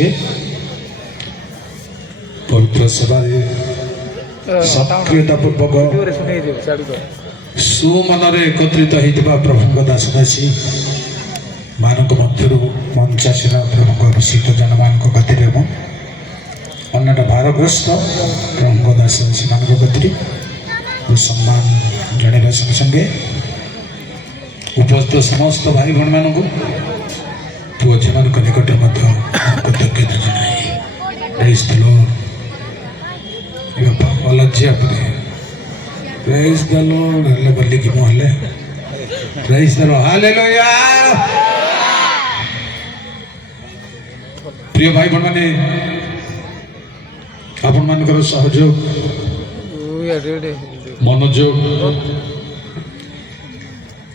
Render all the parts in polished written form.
संगे पवित्र सभा सक्रियता पूर्वक सुमन एकत्रित होता प्रभु दास दासी मानक मध्य मंचासीन प्रभु अभिषिक्त जन मान गति अन्य भारग्रस्त प्रभु दास दासी मान गति सम्मान जनवा संगे संगे उपस्थित समस्त भाई भण मान पुओ झी मान निकट कृतज्ञता जनाए अलज्या परे प्रेज द लॉर्ड हल्ले बल्ली की मोहल्ले प्रेज द लॉर्ड हालेलुया। प्रिय भाई भण माने आपण मानकर सहयोग मनोयोग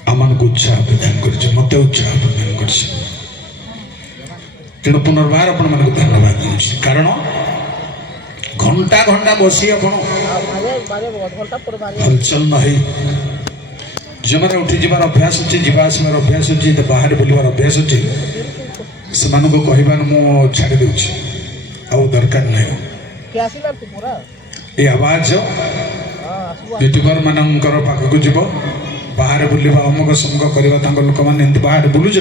आमान को उत्साह प्रदान कर मत उत्साह प्रदान कर तेणु पुनर्बार आपण मान धन्यवाद दूसरी कारण घंटा घंटा बसी हलचल न जो मैंने उठी जार अभ्यास अच्छे जावासर अभ्यास अच्छे बाहर बुलवार अभ्यास अच्छे से कहबार मु छाड़ी दूसरी आउ दरकार नहीं ये आवाज यूट्यूबर मानकर पाखक जीव बाहर बुलवा अमुक समक करवा लोक मैंने बाहर बुलूँ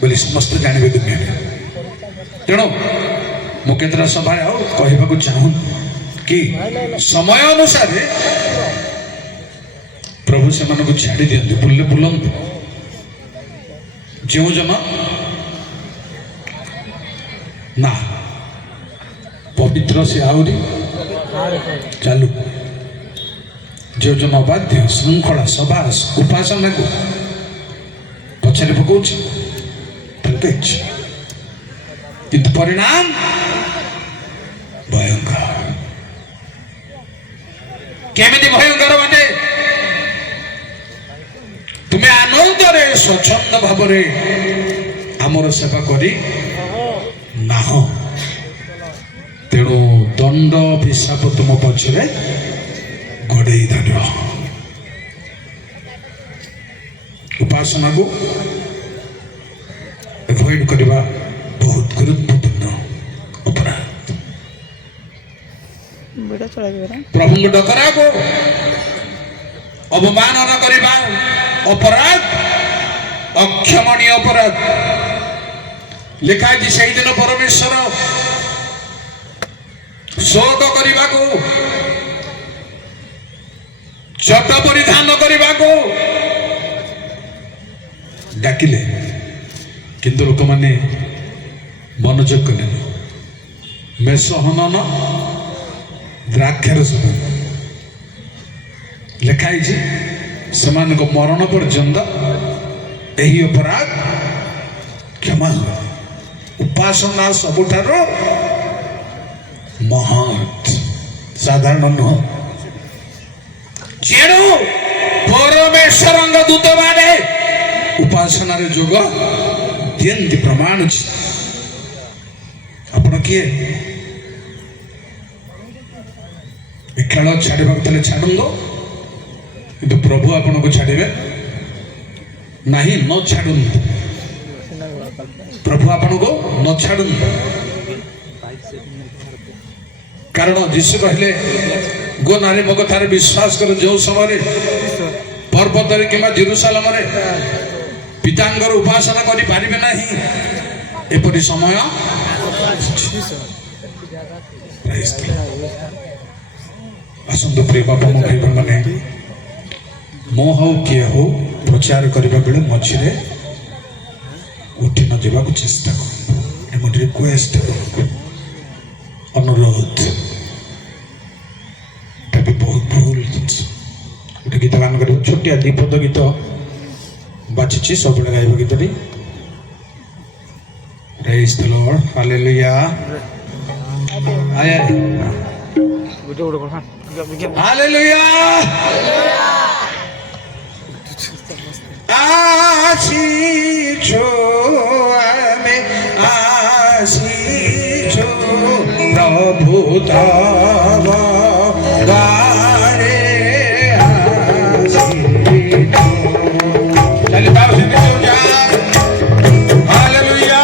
बोली समस्त जानवे दुनिया तेणु मु केतरा सभा कहवाक चाहूँ कि समय अनुसार प्रभु से मन को छाड़ी दियंतु बुले बुलंतु जो जन ना पवित्र से आहरी चालू जो जन अबाध्य श्रृंखला सभा उपासना को पचारे पकाउछ किंतु परिणाम भयंकर केमिति भयंकर माने तुम्हें आनंद रे स्वच्छंद भाव रे आमर सेवा करी ना तेणु दंड अभिशाप तुम पछरे गड़े धर उपासना को एवॉइड करवा बहुत गुरुत्वपूर्ण अपराध प्रभु डकरा को अवमानना करवा अपराध अक्षमणीय अपराध लिखा से दिन परमेश्वर शोक करने को चट परिधान करने को डाकिले किंतु लोक मैंने मनोजोग कले मेष हनन द्राक्षर सब लिखाई से मरण पर्यंत यही अपराध क्षमा हुआ उपासना सबुठार महत् साधारण नुह जेणु परमेश्वर दूत माने उपासना जोग दियंती प्रमाण आपण किए खेल छाड़ा छाड़ू कि प्रभु आपण को छाड़े नहीं न छाड़ू प्रभु आपण को न छाड़ू कारण जीशु कहले गो नारी मो कथार विश्वास कर जो समय पर्वत कि जेरुसालेम पितांगर उपासना करि पारिबे नाही एपरि समय आसंत प्रिय बाबा मो भाई माने मो हो किए हो प्रचार करबा बेले मझिरे उठी न जावा को चेष्टा कर एम रिक्वेस्ट अनुरोध तभी बहुत भूल गोटे गीत गान कर छोटिया दीपद गीत बाची सब गाइब गीत प्रेज द लॉर्ड हालेलुया आया हालेलुया आशीषो हमें आशीषो प्रभु तव गारे आशीषो चल बाबू से हालेलुया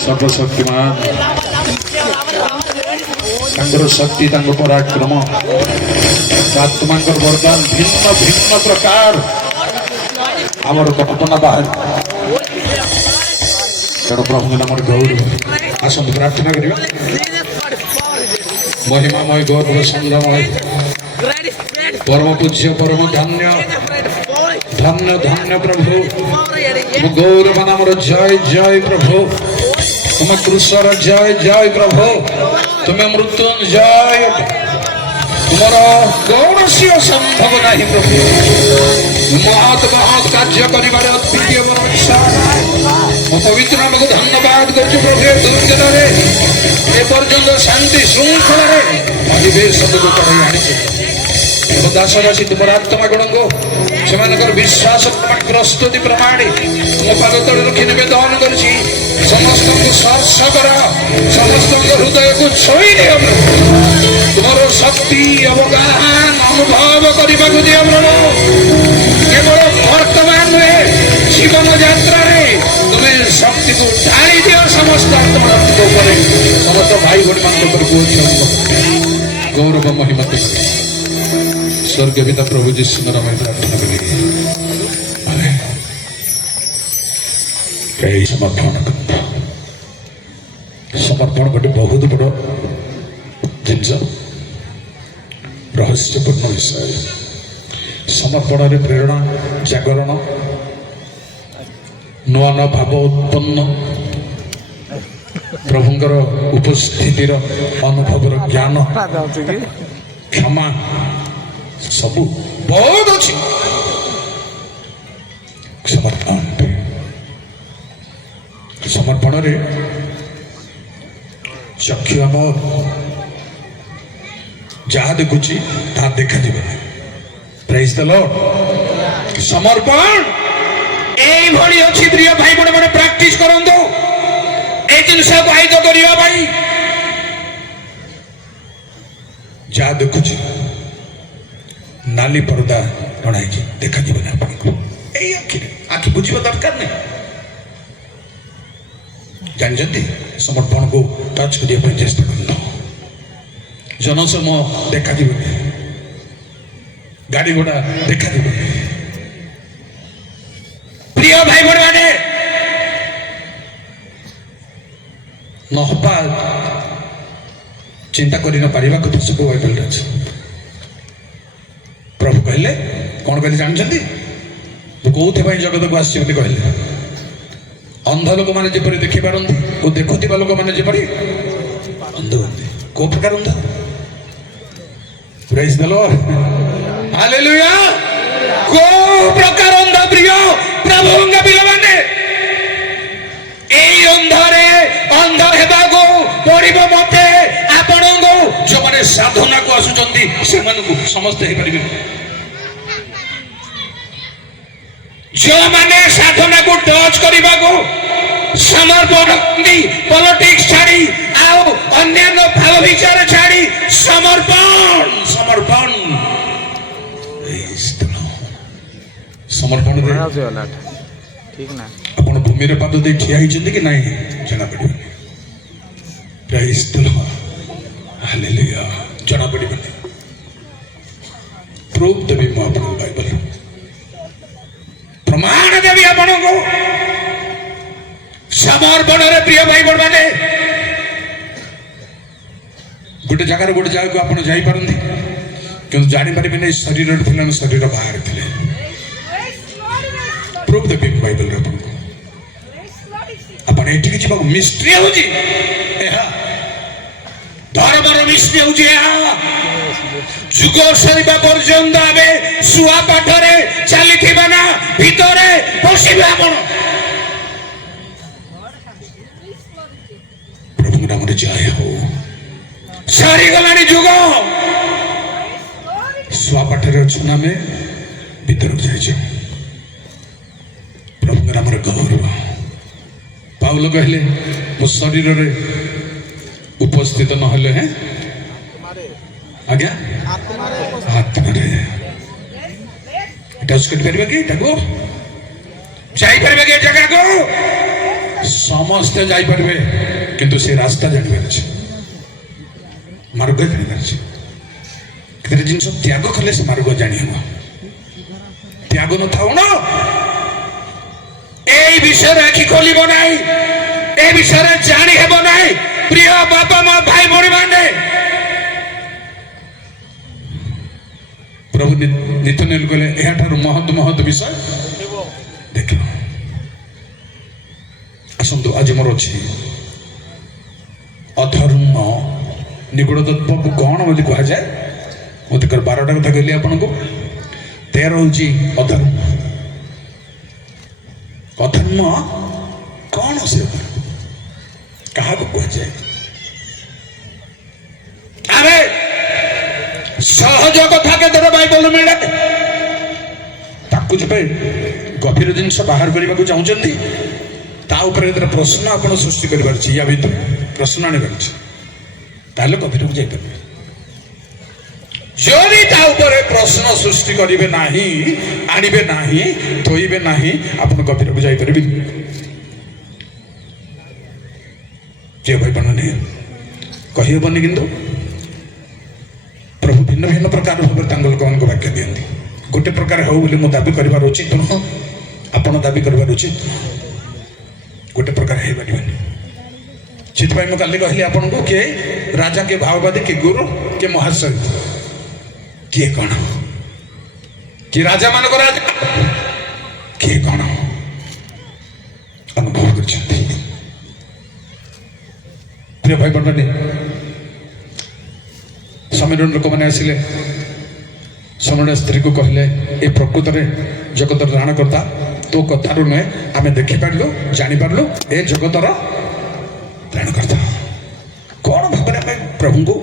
सर्वशक्तिमान शक्ति पराक्रम आत्मा वरदान भिन्न भिन्न प्रकार आमर कल्पना बाहर तेणु प्रभु नाम गौर आसत प्रार्थना करिया महिमामय गौरव संग्रमय परम पूज्य परम धन्य धन्य धन्य प्रभु गौरव नाम जय जय प्रभु तुम क्रूसर जय जय प्रभु तुम्हें मृत्युंजय तुमर कौन सी असंभव नहीं प्रभु महत महत कार्य कर अद्वितीय पवित्र नाम को धन्यवाद कर प्रभु दुर्जन एपर्यंत शांति श्रृंखल अधिवेश आनी दास दासी तुम आत्मा गुण को से विश्वास प्रस्तुति प्रमाणे मो पाद तले रखी निवेदन कर समस्त को स्पर्श कर समस्त हृदय को छुई दियो तुम शक्ति अवगाहन अनुभव करने को दियो प्रभु केवल वर्तमान में जीवन यात्रा तुम्हें शक्ति को ढाई दियो समस्त आत्मा समस्त भाई भाई मान गौरव महिमा स्वर्ग पिता प्रभु जीशु नाम प्रार्थना करें कई समर्पण गोटे बहुत बड़ जिनस रहस्यपूर्ण विषय समर्पण प्रेरणा जागरण नुआ नुआ भाव उत्पन्न प्रभुंकर उपस्थितिर अनुभव ज्ञान क्षमा सबू बहुत अच्छी समर्पण रे चक्षु आम जहाँ देखुची ता देखा प्रेज द लॉर्ड समर्पण एई भली अच्छी प्रिय भाई बड़े बड़े प्रैक्टिस करंदो ए जिनस को आयत करिया भाई जहाँ देखुची नाली पर्दा टणाई देखा आखि बुझा दरकार नहीं जानते समर्पण को टच करने चेष्टा कर जनसमूह देखा गाड़ी घोड़ा देखा प्रिय भाई बड़े मैंने नहबा चिंता कर कथा सब बाइबल अच्छे प्रभु कहले कौन कहले जानते तू कौन जगत को आस कहले अंध लोक मैंने जपरी देखी पारती और देखुवा लोक मैंने जपरी अंध हमें कौ प्रकार अंध ପ୍ରେଜ୍ ଦ ଲର୍ଡ ହାଲେଲୁୟା। କୋଉ ପ୍ରକାର ଅନ୍ଧ ପ୍ରିୟ ପ୍ରଭୁଙ୍କ ପିଲାମାନେ ଏଇ ଅନ୍ଧରେ ଅନ୍ଧ ହେବାକୁ ପଡିବ ମତେ ଆପଣଙ୍କୁ। ଯୋଉମାନେ ସାଧନାକୁ ଆସୁଛନ୍ତି ସେମାନଙ୍କୁ ସମସ୍ତେ ହେଇପାରିବେ। ଯୋଉମାନେ ସାଧନାକୁ ଟଚ୍ କରିବାକୁ ସମର୍ପଣ ପଲିଟିକ୍ସ ଛାଡି ଆଉ ଅନ୍ୟାନ୍ୟ ଭାବ ବିଚାର ଛାଡି ସମର୍ପଣ ଆପଣ ଭୂମିରେ ପାଦ ଦେଇ ଠିଆ ହେଇଛନ୍ତି କି ନାହିଁ ଜଣା ପଡିବନି। ପ୍ରେଜ୍ ଦ ଲର୍ଡ ହାଲେଲୁୟା। ଜଣା ପଡିବନି। ପ୍ରୁଫ୍ ଦେବି ମୁଁ ଆପଣଙ୍କୁ ବାଇବଲ ପ୍ରମାଣ ଦେବି ଆପଣଙ୍କୁ। ସମର୍ପଣରେ ପ୍ରିୟ ଭାଇ ମାନେ ଗୋଟେ ଜାଗାକୁ ଆପଣ ଯାଇପାରନ୍ତି କିନ୍ତୁ ଜାଣିପାରିବେନି ଶରୀରରେ ଥିଲେ ନା ଶରୀର ବାହାରେ ଥିଲେ। ପ୍ରୁଫ୍ ଦେବି ବାଇବଲରେ ଆପଣଙ୍କୁ। ଆପଣ ଏଠିକି ଯିବାକୁ ମିଷ୍ଟ୍ରି ହଉଛି ଏହା, ଧର୍ମର ମିଷ୍ଟ୍ରି ହଉଛି ଏହା। ଯୁଗ ସରିବା ପର୍ଯ୍ୟନ୍ତ ଆମେ ଶୁଆ ପାଠରେ ଚାଲିଥିବା ନା ଭିତରେ ପଶିବେ ଆପଣ। ପ୍ରଭୁଙ୍କ ନାମରେ ଜୟ ହଉ। ସରିଗଲାଣି ଯୁଗ। ଶୁଆ ପାଠରେ ଅଛୁ ନା ଆମେ ଭିତରକୁ ଯାଇଛୁ। ପ୍ରଭୁଙ୍କ ନାମରେ ଗୌରବ। ପାଉଲ କହିଲେ ମୋ ଶରୀରରେ ଉପସ୍ଥିତ ନହେଲେ ଆଜ୍ଞା ଆତ୍ମାରେ ଟଚ୍ କରିପାରିବା କି ଏଟାକୁ? ଯାଇପାରିବେ କି ଏ ଜାଗାକୁ? ସମସ୍ତେ ଯାଇପାରିବେ କିନ୍ତୁ ସେ ରାସ୍ତା ଜାଣିବାର ଅଛି, ମାର୍ଗ ଜାଣିବାର ଅଛି। କେତେ ଜିନିଷ ତ୍ୟାଗ କଲେ ସେ ମାର୍ଗ ଜାଣି ହେବ। ତ୍ୟାଗ ନଥାଉ ନା এই বিষয়ে আখি খোলিব নাই, এই বিষয়ে জানি ହେବ নাই। প্রিয় বাবা মা ভাই ভଉଣୀ ମାନେ ପ୍ରଭୁ ନିତନେଲ କହିଲେ ଏହାଠାରୁ ମହତ ବିଷୟ ଦେଖ। ଆସନ୍ତୁ ଆଜି ମୋର ଅଛି ଅଧର୍ମ ନିଗୁଡ ତତ୍ତ୍ୱକୁ କଣ ବୋଲି କୁହାଯାଏ। ମୁଁ ତାଙ୍କର 12ଟା କଥା କହିଲି ଆପଣଙ୍କୁ। 13 ହଉଛି ଅଧର୍ମ। ଅଧର୍ମ କଣ ସେ କାହାକୁ କୁହାଯାଏ? ଆରେ ସହଜ କଥା କେତେଟା ବାଇବଲ ମିଳେ ତାକୁ ଯେବେ ଗଭୀର ଜିନିଷ ବାହାର କରିବାକୁ ଚାହୁଁଛନ୍ତି ତା ଉପରେ ଯେତେବେଳେ ପ୍ରଶ୍ନ ଆପଣ ସୃଷ୍ଟି କରିବାର ଅଛି, ୟା ଭିତରେ ପ୍ରଶ୍ନ ଆଣିବାର ଅଛି, ତାହେଲେ ଗଭୀରକୁ ଯାଇପାରିବେ। ଯଦି ତା ଉପରେ ପ୍ରଶ୍ନ ସୃଷ୍ଟି କରିବେ ନାହିଁ, ଆଣିବେ ନାହିଁ, ଥୋଇବେ ନାହିଁ, ଆପଣ ଗଭୀରକୁ ଯାଇପାରିବେ। ଯେ ଭାଇମାନେ କହିହେବନି କିନ୍ତୁ ପ୍ରଭୁ ଭିନ୍ନ ଭିନ୍ନ ପ୍ରକାର ଭାବରେ ତାଙ୍କ ଲୋକମାନଙ୍କୁ ବାକ୍ୟ ଦିଅନ୍ତି। ଗୋଟେ ପ୍ରକାର ହଉ ବୋଲି ମୁଁ ଦାବି କରିବାର ଉଚିତ ନୁହଁ, ଆପଣ ଦାବି କରିବାର ଉଚିତ। ଗୋଟେ ପ୍ରକାର ହେଇପାରିବନି। ସେଥିପାଇଁ ମୁଁ କାଲି କହିଲି ଆପଣଙ୍କୁ, କିଏ ରାଜା, କିଏ ଭାଓବାଦୀ, କିଏ ଗୁରୁ, କିଏ ମହାଶୟ, କିଏ କଣ, କିଏ ରାଜା ମାନଙ୍କ ରାଜା, କିଏ କଣ ଅନୁଭବ କରିଛନ୍ତି। ପ୍ରିୟ ଭାଇ ବନ୍ଧୁମାନେ, ସମୀର ଲୋକମାନେ ଆସିଲେ ସମୁଦ୍ର ସ୍ତ୍ରୀକୁ କହିଲେ ଏ ପ୍ରକୃତରେ ଜଗତର ତ୍ରାଣକର୍ତ୍ତା ତୋ କଥାରୁ ନୁହେଁ, ଆମେ ଦେଖିପାରିଲୁ, ଜାଣିପାରିଲୁ ଏ ଜଗତର ତ୍ରାଣକର୍ତ୍ତା। କଣ ଭାବରେ ଆମେ ପ୍ରଭୁଙ୍କୁ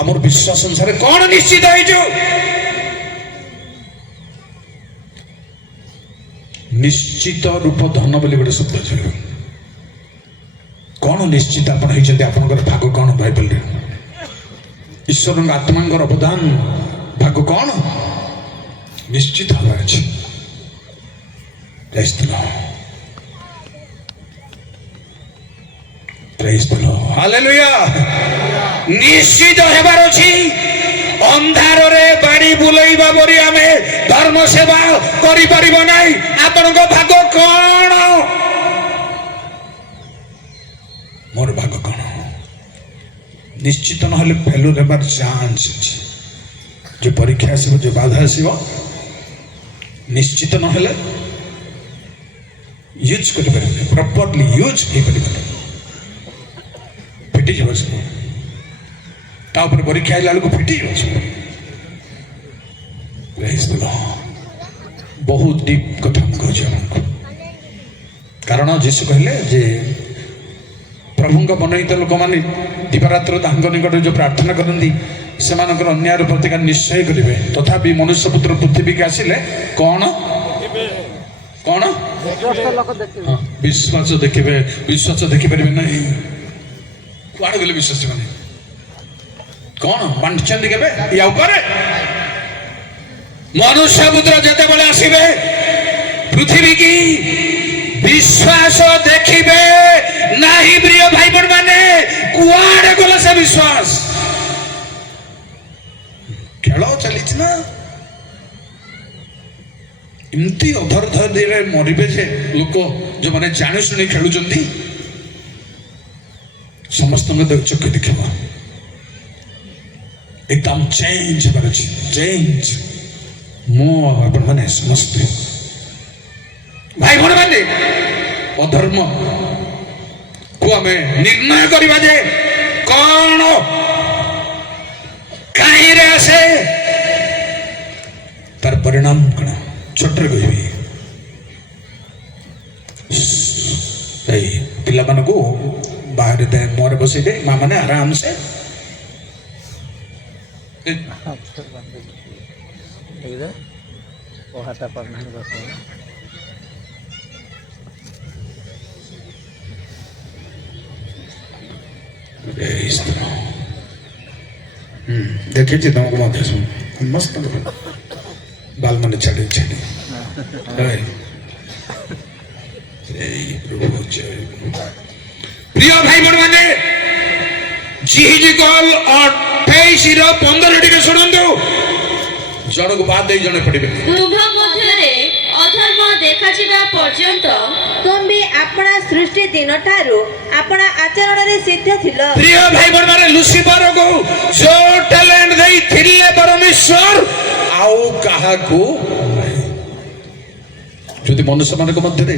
ଆମର ବିଶ୍ୱାସ ଅନୁସାରେ କଣ ନିଶ୍ଚିତ ହେଇଛୁ? ନିଶ୍ଚିତ ରୂପ ଧନ ବୋଲି ଗୋଟେ ଶବ୍ଦ ଅଛି। କଣ ନିଶ୍ଚିତ ଆପଣ ହେଇଛନ୍ତି? ଆପଣଙ୍କର ଭାଗ କଣ ବାଇବଲରେ? ଈଶ୍ୱରଙ୍କ ଆତ୍ମାଙ୍କର ଅବଦାନ ଭାଗ କଣ? ନିଶ୍ଚିତ ହବାର ଅଛି। ପ୍ରେଜ୍ ଦ ଲର୍ଡ, ପ୍ରେଜ୍ ଦ ଲର୍ଡ, ହାଲେଲୁୟା। ନିଶ୍ଚିତ ହେବାର ଅଛି। ଅନ୍ଧାରରେ ବାଡ଼ି ବୁଲେଇବା ପରି ଆମେ ଧର୍ମ ସେବା କରିପାରିବ ନାହିଁ। ଆପଣଙ୍କ ଭାଗ କଣ? ମୋର ଭାଗ କଣ? ନିଶ୍ଚିତ ନହେଲେ ଫେଲୁର ହେବାର ଚାନ୍ସ ଅଛି। ଯୋଉ ପରୀକ୍ଷା ଆସିବ, ଯୋଉ ବାଧା ଆସିବ, ନିଶ୍ଚିତ ନହେଲେ ୟୁଜ୍ କରିପାରିବନି, ପ୍ରପରଲି ୟୁଜ୍ ହେଇପାରିବନି, ଫିଟିଯିବ ସବୁ। ता ऊपर परीक्षा आइला बेलू फिटी बहुत डीप कथा कहूँ कारण जीशु कहले जे प्रभु मनईत लोक मैंने दिवारात्र निकट जो प्रार्थना करती से अन्याय प्रतिकार निश्चय करेंगे तथापि मनुष्य पुत्र पृथ्वी के आसिले कौन कौन विश्वास देखिए विश्वास देखिपारे ना कड़े गले विश्वास मैंने कौन बांटते के मनुष्य पुत्र जिते बड़े आसबे पृथ्वी की विश्वास देखिबे नहीं प्रिय भाई बहन माने कुआड़े गला से विश्वास खेल चली ना इमती अधर धर मरबे जे लोक जो मैंने जानी शुणी खेलुं समस्त चक्षु देखा एकदम चेंज चेंज मो आपण माने समस्ते भाई भण माने अधर्म को आम निर्णय करवा जे कौन कहीं रे आसे तार परिणाम कौन छोटे कहबी पिला मान को बाहर दे मोर बसई दे माँ मैंने आराम से देखिए तुमको मत मस्त बाल मन छाड़ी छाड़ी प्रिय भाई बहन मैंने जिहिजिकल 28:15 टिके सुनंतु जणक बाद दे जणे पड़िबे तुम मध्यरे अधर्म देखाजिबा पर्यंत तुम्बे अपना सृष्टि दिन ठारू अपना आचरण रे सिद्ध थिलो प्रिय भाई बहन माने लुसिफर को जो टैलेंट देई थिले परमेश्वर आउ कहा को जदि मनुष्य मान मध्य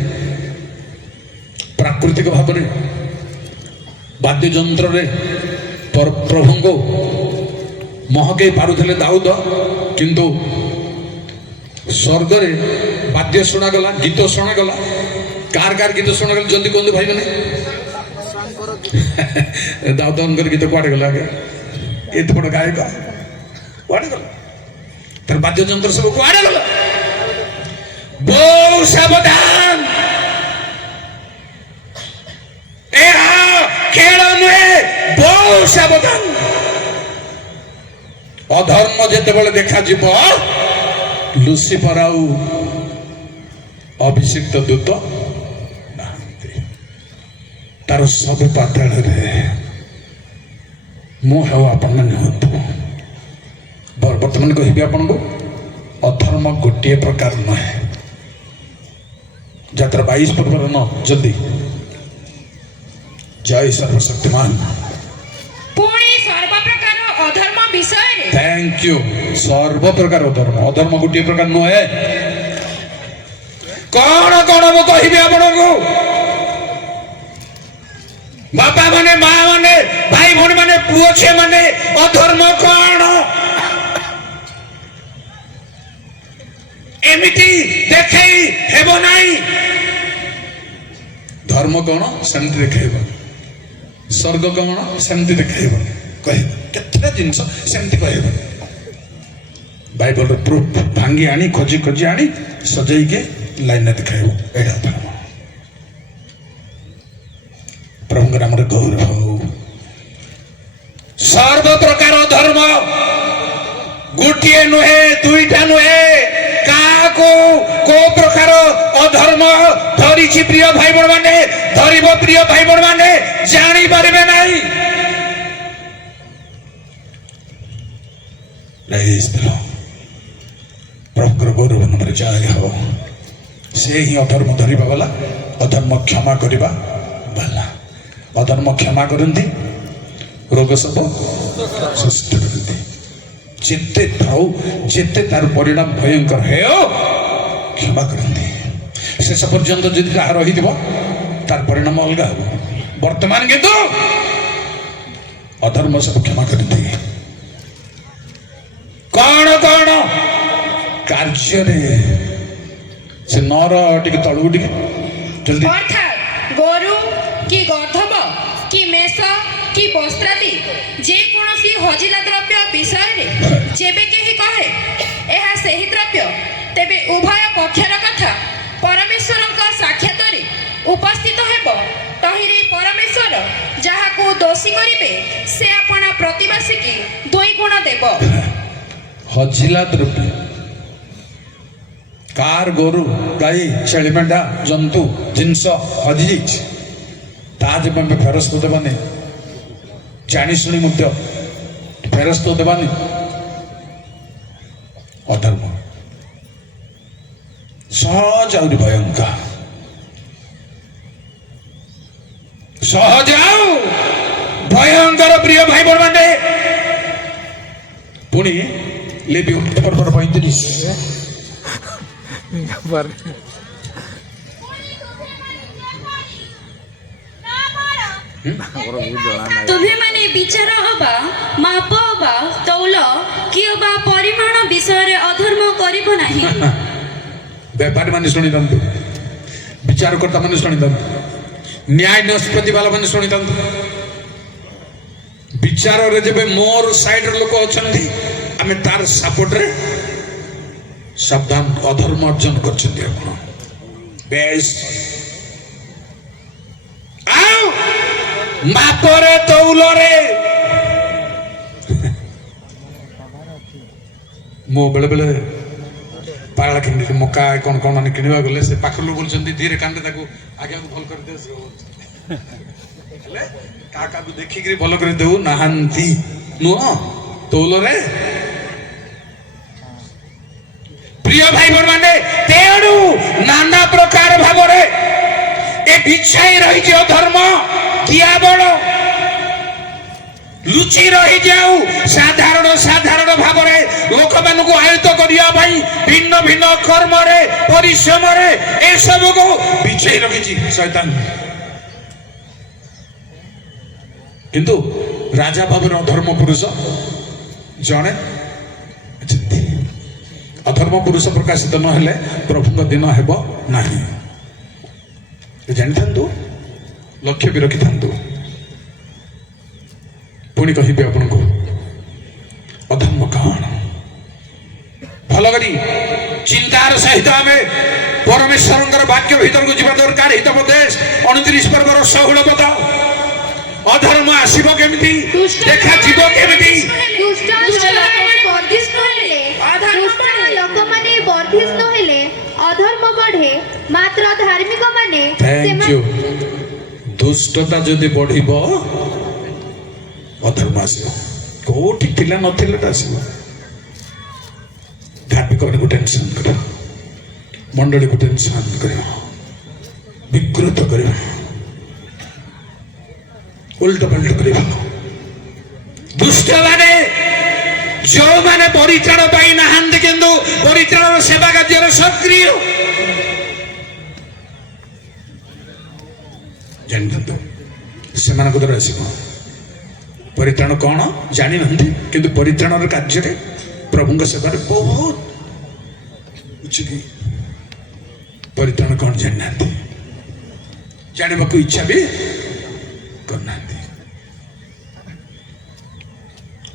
प्राकृतिक भाव में वाद्य यंत्र रे प्रभु को महके पारुले दाऊद किंतु स्वर्ग रे वाद्य शुणागला गीत शुणागला कार कार गीत शुणागला जल्दी कहते भाई मैंने दाऊद गीत कुआड़े गला एत बड़ गायक कुआड़े गला तर वाद्य यंत्र सब कुआड़े गला बहु सावधान खेल नुहे बहु सावधान अधर्म जिते बड़े देखा जीव लुसिफर आउ अभिषिक्त दूत तार सब पाताल बर्तमान कह आपन को अधर्म गोटे प्रकार नुहे जात्रा 22 पर्वर न जल्दी जय सर्वशक्तिमान पुणी सर्व प्रकार अधर्म विषय रे थैंक यू सर्व प्रकार अधर्म अधर्म गोटे प्रकार नुहे कौन कौन मु कहबी आपन को बापा माने मां माने भाई भौणी माने पुओ छे माने अधर्म कौन एमिति देखई हेबो नाही धर्म कौन सेमति देखैबो स्वर्ग कौन सेमति देखैबो कहे केतरा जिंस सेमति कहबो बाइबल प्रूफ भांगी आनी खोजी खोजी आनी सजई के लाइन दिखाइबो एडा धर्म प्रभु नाम रे गौरव सर्व प्रकार धर्म गोटिए नुहे दुईटा नुहे को प्रकार अधर्म धरी प्रिय भाई बहन माने धरिब प्रिय भाई बहन माने जानी पारे नहीं प्रभु गौरव नाम जय हो से ही अधर्म धरिबा वाला अधर्म क्षमा करिबा वाला अधर्म क्षमा करती रोग सब सुस्थ करती जिते थाऊ जिते तार परिणाम भयंकर है क्षमा करती शेष पर्यंत जदि जहाँ रही तार परिणाम अलग हो वर्तमान किंतु ଅଧର୍ମ ସବୁ କ୍ଷମା କରିଦିଏ। କଣ କଣ କାର୍ଯ୍ୟରେ ସେ ନର ଟିକେ ତଳକୁ ଟିକେ ଜଲ୍ଦି অর্থাৎ গরু কি গর্ধব কি মেষ কি বস্ত্রাদি যেকୌଣସି ହଜିଲା ଦ୍ରବ୍ୟ ବିଷୟରେ ଯେବେ କେହି କହେ ଏହା ସେହି ଦ୍ରବ୍ୟ, ତେବେ ଉଭୟ ପକ୍ଷର କଥା ପରମେଶ୍ୱରଙ୍କ ସାକ୍ଷାତରେ ଉପସ୍ଥିତ ହେବ। ତହିଁରେ ପରମେଶ୍ୱର ଯାହାକୁ ଦୋଷୀ କରିବେ ସେ ଆପଣା ପ୍ରତିବାସୀକି 2 ଗୁଣ ଦେବ। ହଜିଲା ଦ୍ରବ୍ୟ କାର ଗୋରୁ ଗାଈ ଛେଳି ମେଣ୍ଢା ଜନ୍ତୁ ଜିନିଷ ହଜି ଯାଇଛି, ତା ଯେବେ ଆମେ ଫେରସ୍ତ ଦେବାନି, ଜାଣି ଶୁଣି ମଧ୍ୟ ଫେରସ୍ତ ଦେବାନି, ଅଧର୍ମ ସହଜ ଆହୁରି ଭୟଙ୍କର, ସହଜ ଆଉ ଭୟଙ୍କର। ପ୍ରିୟ ଭାଇ ବନ୍ଧୁମାନେ, ପୁଣି ଲେବି 35 ତୁମ୍ଭେମାନେ ବିଚାର ଅବା ମାପ ଅବା ତୌଲ କି ଅବା ପରିମାଣ ବିଷୟରେ ଅଧର୍ମ କରିବ ନାହିଁ। ବେପାରୀ ମାନେ ଶୁଣିଥାନ୍ତୁ, ବିଚାରକର୍ତ୍ତା ମାନେ ଶୁଣିଥାନ୍ତୁ, ନ୍ୟାୟ ନିଷ୍ପତ୍ତି ବାଲା ମାନେ ଶୁଣିଥାନ୍ତୁ। ବିଚାରରେ ଯେବେ ମୋର ସାଇଡର ଲୋକ ଅଛନ୍ତି, ଆମେ ତାର ସାପୋର୍ଟରେ ସାବଧାନ। ଅଧର୍ମ ଅର୍ଜନ କରିଛନ୍ତି ଆପଣ, ବେଶ ଆଉ ମାପରେ ତୌଲରେ। ମୁଁ ବେଳେ ବେଳେ ପାଳା କିଣିଲି, ମକା କଣ କଣ ମାନେ କିଣିବା ଗଲେ ସେ ପାଖ ଲୋକ ବୋଲୁଛନ୍ତି ଧୀରେ କାନ୍ଦେ ତାକୁ ଆଜ୍ଞା ଭଲ କରିଦିଅ, ହେଲେ କାହାକୁ ଦେଖିକିରି ଭଲ କରିଦେଉ ନାହାନ୍ତି ନୁହଁ ତୌଲରେ। ପ୍ରିୟ ଭାଇ ମାନେ, ତେଣୁ ନାନା ପ୍ରକାର ଭାବରେ ଏ ବିଛାଇ ରହିଛି ଅଧର୍ମ, ଦିଆବଳ ଲୁଚି ରହିଯାଉ ସାଧାରଣ ସାଧାରଣ ଭାବରେ ଲୋକମାନଙ୍କୁ ଆୟତ୍ତ କରିବା ପାଇଁ ଭିନ୍ନ ଭିନ୍ନ କର୍ମରେ ପରିଶ୍ରମରେ ଏସବୁକୁ ବିଛାଇ ରଖିଛି ଶୈତାନ। କିନ୍ତୁ ରାଜା ଭାବରେ ଅଧର୍ମ ପୁରୁଷ ଜଣେ ଅଛନ୍ତି। ଅଧର୍ମ ପୁରୁଷ ପ୍ରକାଶିତ ନହେଲେ ପ୍ରଭୁଙ୍କ ଦିନ ହେବ ନାହିଁ, ଜାଣିଥାନ୍ତୁ, ଲକ୍ଷ୍ୟ ବି ରଖିଥାନ୍ତୁ। ପୁଣି କହିବି ଆପଣଙ୍କୁ ଅଧର୍ମ କଣ, ଭଲ କରି ଚିନ୍ତାର ସହିତ ଆମେ ପରମେଶ୍ୱରଙ୍କର ବାକ୍ୟ ଭିତରକୁ ଯିବା ଦରକାର। ହିତୋପଦେଶ 29 ପର୍ବର 16 ପଦ। ଅଧର୍ମ ଆସିବ କେମିତି, ଦେଖାଯିବ କେମିତି? ଦୁଷ୍ଟ ଲୋକମାନେ ବର୍ଦ୍ଧିଷ୍ଣୁ ହେଲେ ଅଧର୍ମ ବଢେ, ମାତ୍ର ଧାର୍ମିକ ମାନେ ଥ୍ୟାଙ୍କ ୟୁ। ଦୁଷ୍ଟତା ଯଦି ବଢିବ ଅଧର୍ମ ଆସିବ, କୋଉଠି ପିଲା ନଥିଲେ ଆସିବ। ଧାର୍ମିକ ମାନଙ୍କୁ ଟେନସନ କରିବ, ମଣ୍ଡଳୀକୁ ଟେନସନ କରିବ, ବିକୃତ କରିବ, ଉଲ୍ଟ ପାଲ୍ଟ କରିବ। ଦୁଷ୍ଟ ମାନେ ଯେଉଁମାନେ ପରିତ୍ରାଣ ପାଇ ନାହାନ୍ତି କିନ୍ତୁ ପରିତ୍ରାଣର ସେବା କାର୍ଯ୍ୟରେ ସକ୍ରିୟ, ଜାଣିଥାନ୍ତୁ ସେମାନଙ୍କ ଦ୍ୱାରା ଆସିବ। ପରିତ୍ରାଣ କଣ ଜାଣିନାହାନ୍ତି, କିନ୍ତୁ ପରିତ୍ରାଣର କାର୍ଯ୍ୟରେ ପ୍ରଭୁଙ୍କ ସେବାରେ ବହୁତ ଉଚିତ। ପରିତ୍ରାଣ କଣ ଜାଣିନାହାନ୍ତି, ଜାଣିବାକୁ ଇଚ୍ଛା ବି କରୁନାହାନ୍ତି।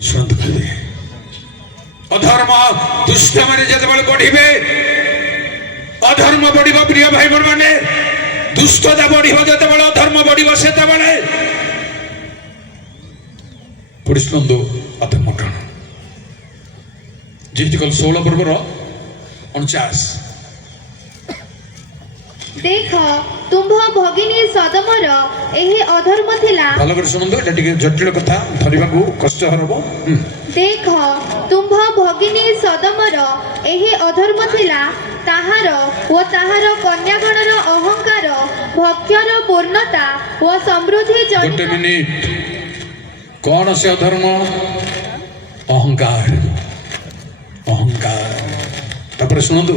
ଶୁଣନ୍ତୁ, ଅଧର୍ମ ଦୁଷ୍ଟ ମାନେ ଯେତେବେଳେ ବଢିବେ, ଅଧର୍ମ ବଢିବ। ପ୍ରିୟ ଭାଇ ମାନେ, ଦୁଷ୍ଟତା ବଢିବ ଯେତେବେଳେ, ଅଧର୍ମ ବଢିବ ସେତେବେଳେ। ପଢି ଶୁଣନ୍ତୁ ଅଧର୍ମ କଣ। ଯେମିତି କଲ 16 ପର୍ବର 49। ଦେଖ ତୁମ୍ଭ ଭଗିନୀ ସଦମର ଏହି ଅଧର୍ମ ଥିଲା। ଭଲ କରି ଶୁଣନ୍ତୁ, ଏଟା ଟିକେ ଜଟିଳ କଥା, ଧରିବାକୁ କଷ୍ଟ ହବ। ଦେଖ ତୁମ୍ଭ ଭଗିନୀ ସଦମର ଏହି ଅଧର୍ମ ଥିଲା, ତାହାର ଓ ତାହାର କନ୍ୟାଗଣର ଅହଙ୍କାର, ଭକ୍ଷ୍ୟର ପୂର୍ଣ୍ଣତା ଓ ସମୃଦ୍ଧି ଗୋଟେ ଜନିତ। ମିନିଟ, କଣ ସେ ଅଧର୍ମ? ଅହଙ୍କାର, ଅହଙ୍କାର। ତାପରେ ଶୁଣନ୍ତୁ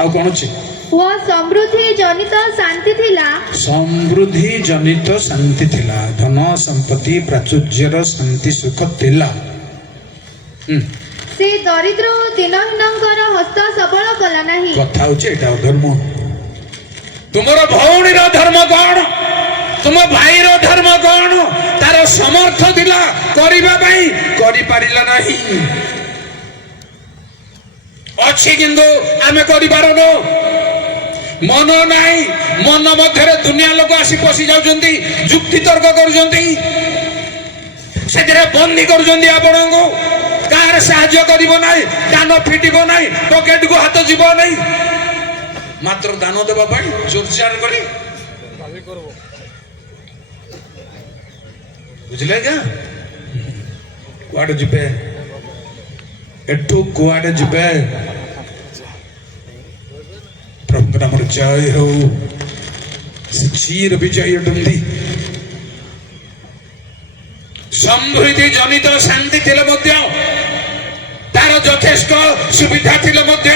ଆଉ କଣ ଅଛି? ଓ ସମୃଦ୍ଧି ଜନିତ ଶାନ୍ତି ଥିଲା। ସମୃଦ୍ଧି ଜନିତ ଶାନ୍ତି ଥିଲା, ଧନ ସମ୍ପତ୍ତି ପ୍ରାଚୁର୍ଯ୍ୟର ଶାନ୍ତି ସୁଖ ଥିଲା। ସେ ଦରିଦ୍ର ଓ ଦିନହୀନଙ୍କର ହସ୍ତ ସବଳ କଲା ନାହିଁ। କଥା ହଉଛି ଏଇଟା ଅଧର୍ମ। ତୁମର ଭଉଣୀର ଧର୍ମ କଣ? ତୁମ ଭାଇର ଧର୍ମ କଣ? ତାର ସମର୍ଥ ଥିଲା କରିବା ପାଇଁ, କରିପାରିଲା ନାହିଁ। ଅଛି କିନ୍ତୁ ଆମେ କରିପାରୁନୁ। ମନ ନାହିଁ, ମନ ମଧ୍ୟରେ ଦୁନିଆ ଲୋକ ଆସି ପଶି ଯାଉଛନ୍ତି, ଯୁକ୍ତି ତର୍କ କରୁଛନ୍ତି, ସେଥିରେ ବନ୍ଦୀ କରୁଛନ୍ତି ଆପଣଙ୍କୁ। କାହାର ସାହାଯ୍ୟ କରିବ ନାହିଁ, ଦାନ ଫିଟିବ ନାହିଁ, ପକେଟକୁ ହାତ ଯିବ ନାହିଁ, ମାତ୍ର ଦାନ ଦେବା ପାଇଁ ଜୋରଜାର କରି ବୁଝିଲେ ଆଜ୍ଞା? କୁଆଡେ ଯିବେ? ଏଠୁ କୁଆଡେ ଯିବେ? ପ୍ରଭୁଙ୍କ ନାମରେ ଜୟ ହଉ। ସେ ଚିର ବିଜୟ ଅଟନ୍ତି। ସମୃଦ୍ଧି ଜନିତ ଶାନ୍ତି ଥିଲେ ମଧ୍ୟ, ତାର ଯଥେଷ୍ଟ ସୁବିଧା ଥିଲେ ମଧ୍ୟ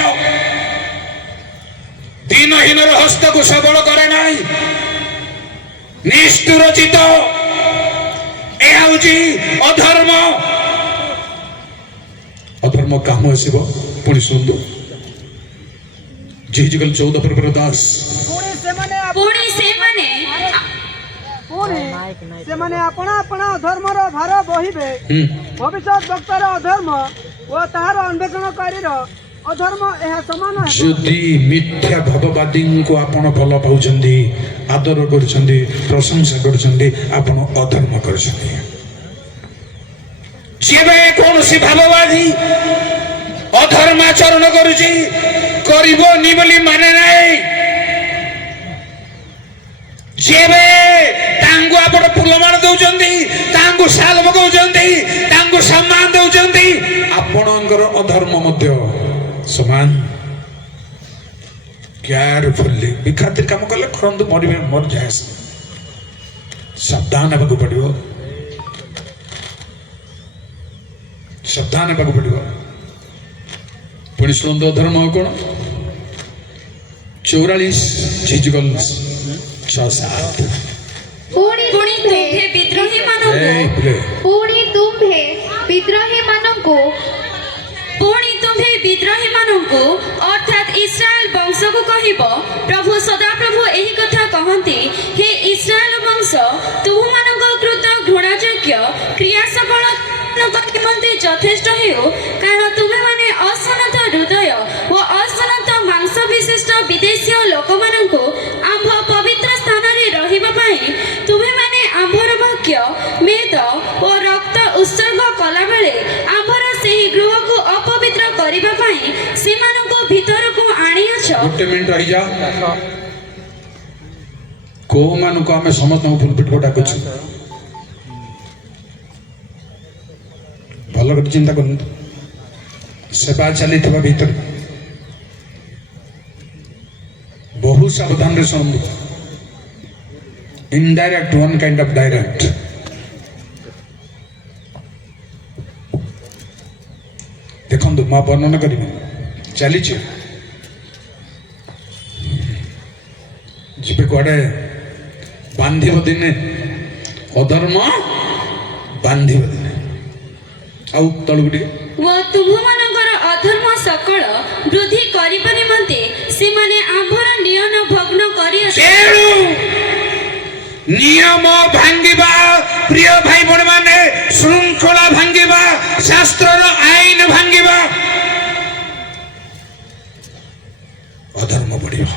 ଦିନହୀନର ହସ୍ତକୁ ସବଳ କରେ ନାହିଁ। ନିଷ୍ଠୁର ଚିତ୍ତ, ଏହା ହଉଛି ଅଧର୍ମ। ଅଧର୍ମ କାମ ଆସିବ। ପୁଣି ଶୁଣନ୍ତୁ, ଯେହେତୁ 14:10 ପୁଣି ସେମାନେ ଆପଣା ଆପଣା ଅଧର୍ମର ଭାର ବହିବେ। ଭବିଷ୍ୟତ ବକ୍ତାର ଅଧର୍ମ ଓ ତାହାର ଅନ୍ବେଷଣକାରୀର ଅଧର୍ମ ଏହା ସମାନ ହେବ। ଯଦି ମିଥ୍ୟା ଭାବବାଦୀଙ୍କୁ ଆପଣ ଭଲ ପାଉଛନ୍ତି, ଆଦର କରୁଛନ୍ତି, ପ୍ରଶଂସା କରୁଛନ୍ତି, ଆପଣ ଅଧର୍ମ କରୁଛନ୍ତି। ଯେବେ କୌଣସି ଭାବବାଦୀ ଅଧର୍ମାଚରଣ କରୁଛି, କରିବନି ବୋଲି ମାନେ ନାହିଁ। ଯେବେ ତାଙ୍କୁ ଆପଣ ଫୁଲମାଳ ଦଉଛନ୍ତି, ତାଙ୍କୁ ଶାଲ ପକାଉଛନ୍ତି, ତାଙ୍କୁ ସମ୍ମାନ ଦଉଛନ୍ତି, ଆପଣଙ୍କର ଅଧର୍ମ ମଧ୍ୟ ସମାନ। କେୟାରଫୁଲି ବିଖାତିର କାମ କଲେ କରନ୍ତୁ, ମରିବେ, ମରିଯାଏ। ସାବଧାନ ହେବାକୁ ପଡିବ, ସାବଧାନ ହେବାକୁ ପଡିବ। ପୁଣି ଶୁଣନ୍ତୁ ଅଧର୍ମ କଣ? 44 ଝିଝିଗଲ 6-7। ପୁଣି ପୁଣି ତୁମ୍ଭେ ବିଦ୍ରୋହୀମାନଙ୍କୁ ପୁଣି ତୁମ୍ଭେ ବିଦ୍ରୋହୀମାନଙ୍କୁ ପୁଣି ତୁମ୍ଭେ ବିଦ୍ରୋହୀମାନଙ୍କୁ ଅର୍ଥାତ୍ ଇସ୍ରାଏଲ ବଂଶକୁ କହିବ, ପ୍ରଭୁ ସଦାପ୍ରଭୁ ଏହି କଥା କହନ୍ତି, ହେ ଇସ୍ରାଏଲ ବଂଶ, ତୁମମାନଙ୍କ କୃତ ଘୃଣାଯୋଗ୍ୟ କ୍ରିୟା ସଫଳ ନିମନ୍ତେ ଯଥେଷ୍ଟ ହେଉ, କାରଣ ତୁମେମାନେ ଅସନତ ହୃଦୟ ଓ ଅସନତ ମାଂସ ବିଶିଷ୍ଟ ବିଦେଶୀୟ ଲୋକମାନଙ୍କୁ ଆମ୍ଭ ପବିତ୍ର ସ୍ଥାନରେ ରହିବା ପାଇଁ ତୁମେମାନେ ଆମ୍ଭର ଭକ୍ଷ୍ୟ, ମେଦ ଓ ରକ୍ତ ଉତ୍ସର୍ଗ କଲାବେଳେ ଆମ୍ଭର ସେହି ଗୃହକୁ ଅପବିତ୍ର କରିବା ପାଇଁ ସେମାନଙ୍କୁ ଭିତରକୁ ଆଣିଅଛ। ଗୋଟେ ମିନିଟ ରହିଯା। କୋଉମାନଙ୍କୁ ଆମେ ସମସ୍ତଙ୍କୁ ଫୁଲପିଟ ଡାକୁଛୁ? ଭଲ କରି ଚିନ୍ତା କରନ୍ତୁ। ସେବା ଚାଲିଥିବା ଭିତରେ ବହୁ ସାବଧାନରେ ଶୁଣନ୍ତୁ। Indirect, one kind of direct. ଦେଖନ୍ତୁ, ମୁଁ ବର୍ଣ୍ଣନା କରିବି। ଚାଲିଛି, ଯିବେ କୁଆଡେ? ବାନ୍ଧିବ ଦିନେ ଅଧର୍ମ, ବାନ୍ଧିବ ଦିନେ। ଆଉ ତଳକୁ ଟିକେ, ଓ ତୁମ୍ଭମାନଙ୍କର ଅଧର୍ମ ସକଳ ବୃଦ୍ଧି କରିବା ନିମନ୍ତେ ସେମାନେ ଆମ୍ଭର ନିୟମ ଭଗ୍ନ କରିଅଛନ୍ତି। ତେଣୁ ନିୟମ ଭାଙ୍ଗିବା, ପ୍ରିୟ ଭାଇ ଭଉଣୀ ମାନେ, ଶୃଙ୍ଖଳା ଭାଙ୍ଗିବା, ଶାସ୍ତ୍ରର ଆଇନ ଭାଙ୍ଗିବା, ଅଧର୍ମ ବଢିବ।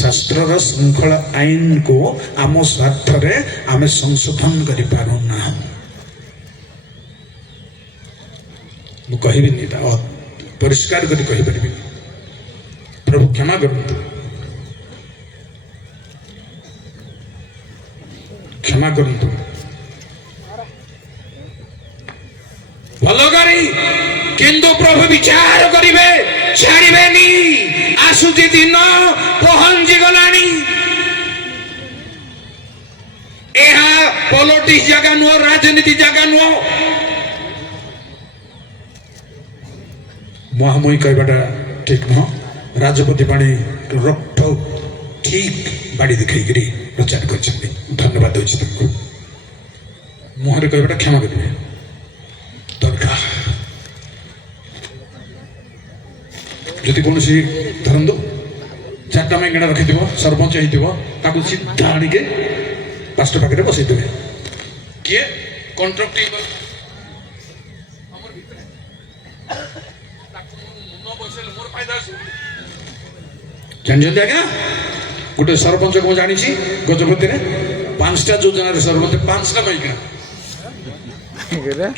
ଶାସ୍ତ୍ରର ଶୃଙ୍ଖଳା ଆଇନକୁ ଆମ ସ୍ୱାର୍ଥରେ ଆମେ ସଂଶୋଧନ କରିପାରୁନାହୁଁ। ମୁଁ କହିବିନି, ଏଟା ପରିଷ୍କାର କରି କହିପାରିବିନି। ପ୍ରଭୁ କ୍ଷମା କରନ୍ତୁ, କ୍ଷମା କରନ୍ତୁ। ଭଲ କରି କିନ୍ତୁ ପ୍ରଭୁ ବିଚାର କରିବେ, ଛାଡ଼ିବେନି। ଆସୁଛି ଦିନ, ପହଞ୍ଚି ଗଲାଣି। ଏହା ପଲିଟିକ୍ସ ଜାଗା ନୁହଁ, ରାଜନୀତି ଜାଗା ନୁହଁ। ମୁହାଁମୁହିଁ କହିବାଟା ଠିକ ନୁହଁ। राजपति पाणी रक्त ठीक बाड़ी देखी प्रचार कर धन्यवाद दूसरी तुमको मुहर कहटा क्षमा करेंगे दरकार जदि कौन धरतु 4टा माइगणा रखि सरपंच होता सीधा आणिके पास्ट पाखे बसईदे किए कंट्राक्ट जानते आज्ञा गोटे सरपंच को जानी गजपति 5टा योजन सरपंच 5टा माइगणा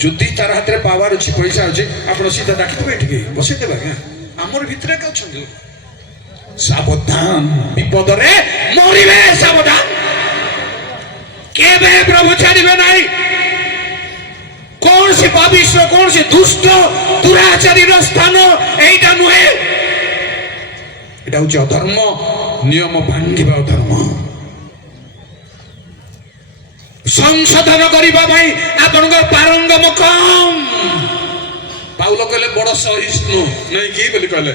जुदी तार हाथ में पावर अच्छी पैसा अच्छी आप सीधा डाकिदेवे ये बसईदे आज्ञा आमर भितर सावधान विपद रे मरिबे सावधान केबे प्रभु छाड़िबे नहीं कौन से पापिष्ट कौन से दुष्ट दुराचारी स्थान एटा नुहे एटा हूँ अधर्म नियम भांगिबा अधर्म संशोधन करबा भाई आपनकर पारंगम कम पाउल कहले बड़ सहिष्णु नहीं कि बोली कहले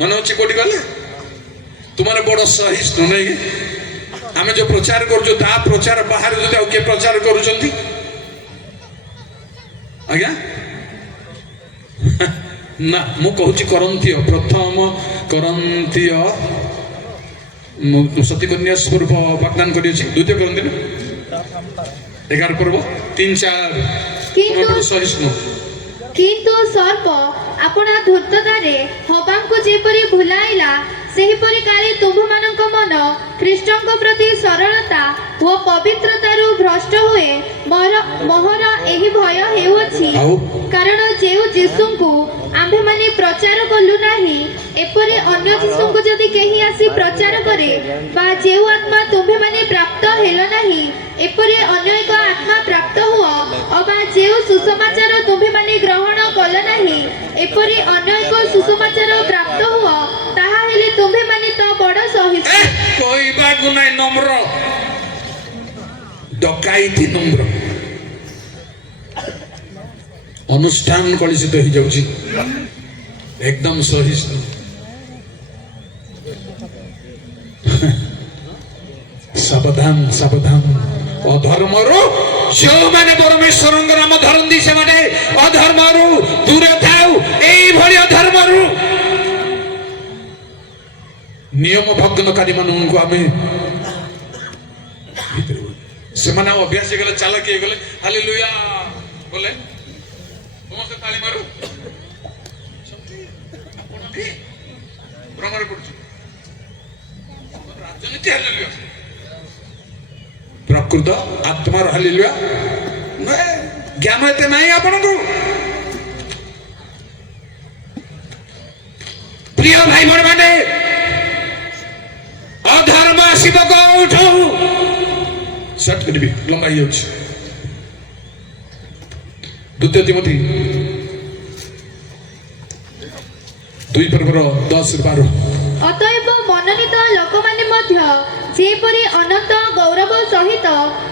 मन अच्छी कोटी कहले तुम्हारे बड़ सहिष्णु नहीं कि आम जो प्रचार कर प्रचार बाहर जो किए प्रचार करुँच आज्ञा ना मु कहूँ करंथीय प्रथम करंथीय सतीकन्या स्वरूप वाग्दान कर द्वितीय करंथी 11 पर्व 3-4 सहिष्णु किंतु सर्प अपना धूर्ततारे हवांको जेपरी भुलाइला सेहीपरि काले तुम्भमानंक मन ख्रीष्टंक प्रति सरलता व पवित्रतारु भ्रष्ट हुए मोहर एही भय हेउछि कारण जेउ यीशुंकु आम्भे माने प्रचार कलु नाही एपरि अन्य यीशुंकु जदि केही आसी प्रचार करे बा जेउ आत्मा तुम्भे माने प्राप्त हेलो नाही एपरि अन्य एक आत्मा प्राप्त हुआ अबा जेउ सुसमाचार तुम्भे माने ग्रहण कल नाही एपरि अन्य एक सुसमाचार प्राप्त हुआ ताहा हेले तुम्भे माने तो बड़ सहिष्णु कोई बात नहीं नम्र डकाइती नम्र अनुष्ठान कलुषित हो जाउची एकदम सहिष्णु सावधान सावधान अधर्मरू जो माने परमेश्वर नाम धरती से माने अधर्मरू दूर थाउ एई भली अधर्मरू नियम भग्नकारी मानू आम से अभ्यास गले चालक गले हालेलुया बोले समस्त ताली मारू भ्रमण राजनीति हालेलुया प्रकृत आत्मार हालेलुया ज्ञान एते नहीं आपन को प्रिय भाई बहन माने अधर्म आसब कौठू सर्ट करी लंबा हो द्वितीय तिमोथी 2 पर्वर 10-12 अतएव मनोनीत लोक माने मध्य जेपरि अनंत गौरव सहित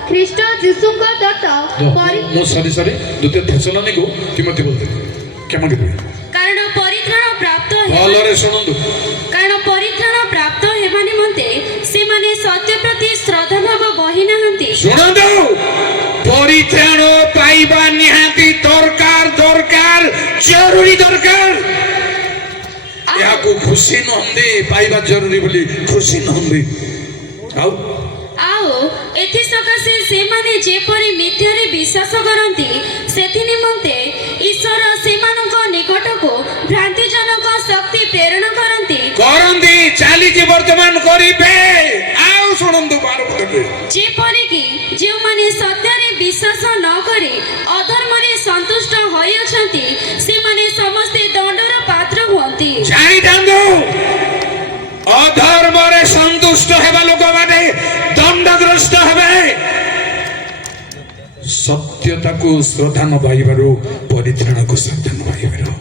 ख्रीष्ट यीशुंक दत्त सॉरी द्वितीय थेसलोनिक तिमोथी बोलते क्षमा करिवे कारण परित्राण प्राप्त भलरे सुनंदु कारण परित्राण प्राप्त हेबा निमंते से माने सत्य प्रति श्रद्धा भाव बहि नाहंती सुनंदु परित्राण पाइबा निहाती दरकार दरकार जरूरी दरकार या को खुशी नहंदी पाइबा जरूरी बोली खुशी नहंदी आओ एथि सकाशे से माने जेपरि मिथ्यारे विश्वास करंती सेथि निमंते ईश्वर सेमानक निकटको भ्रांतिजनक शक्ति प्रेरण करंती चाली जे वर्तमान करिबे आओ सुनंदु बार बोलबे जेपरि कि जे माने सत्यरे विश्वास न करे अधर्मरे संतुष्ट होय अछंती से माने समस्ते दंडर पात्र होंती जाई दांदो अधर्मरे संतुष्ट हेबा लोक माने दंडग्रस्त हेबे सत्यता को श्रद्धा न पाइबारो परित्राण को श्रद्धा न पाइबारो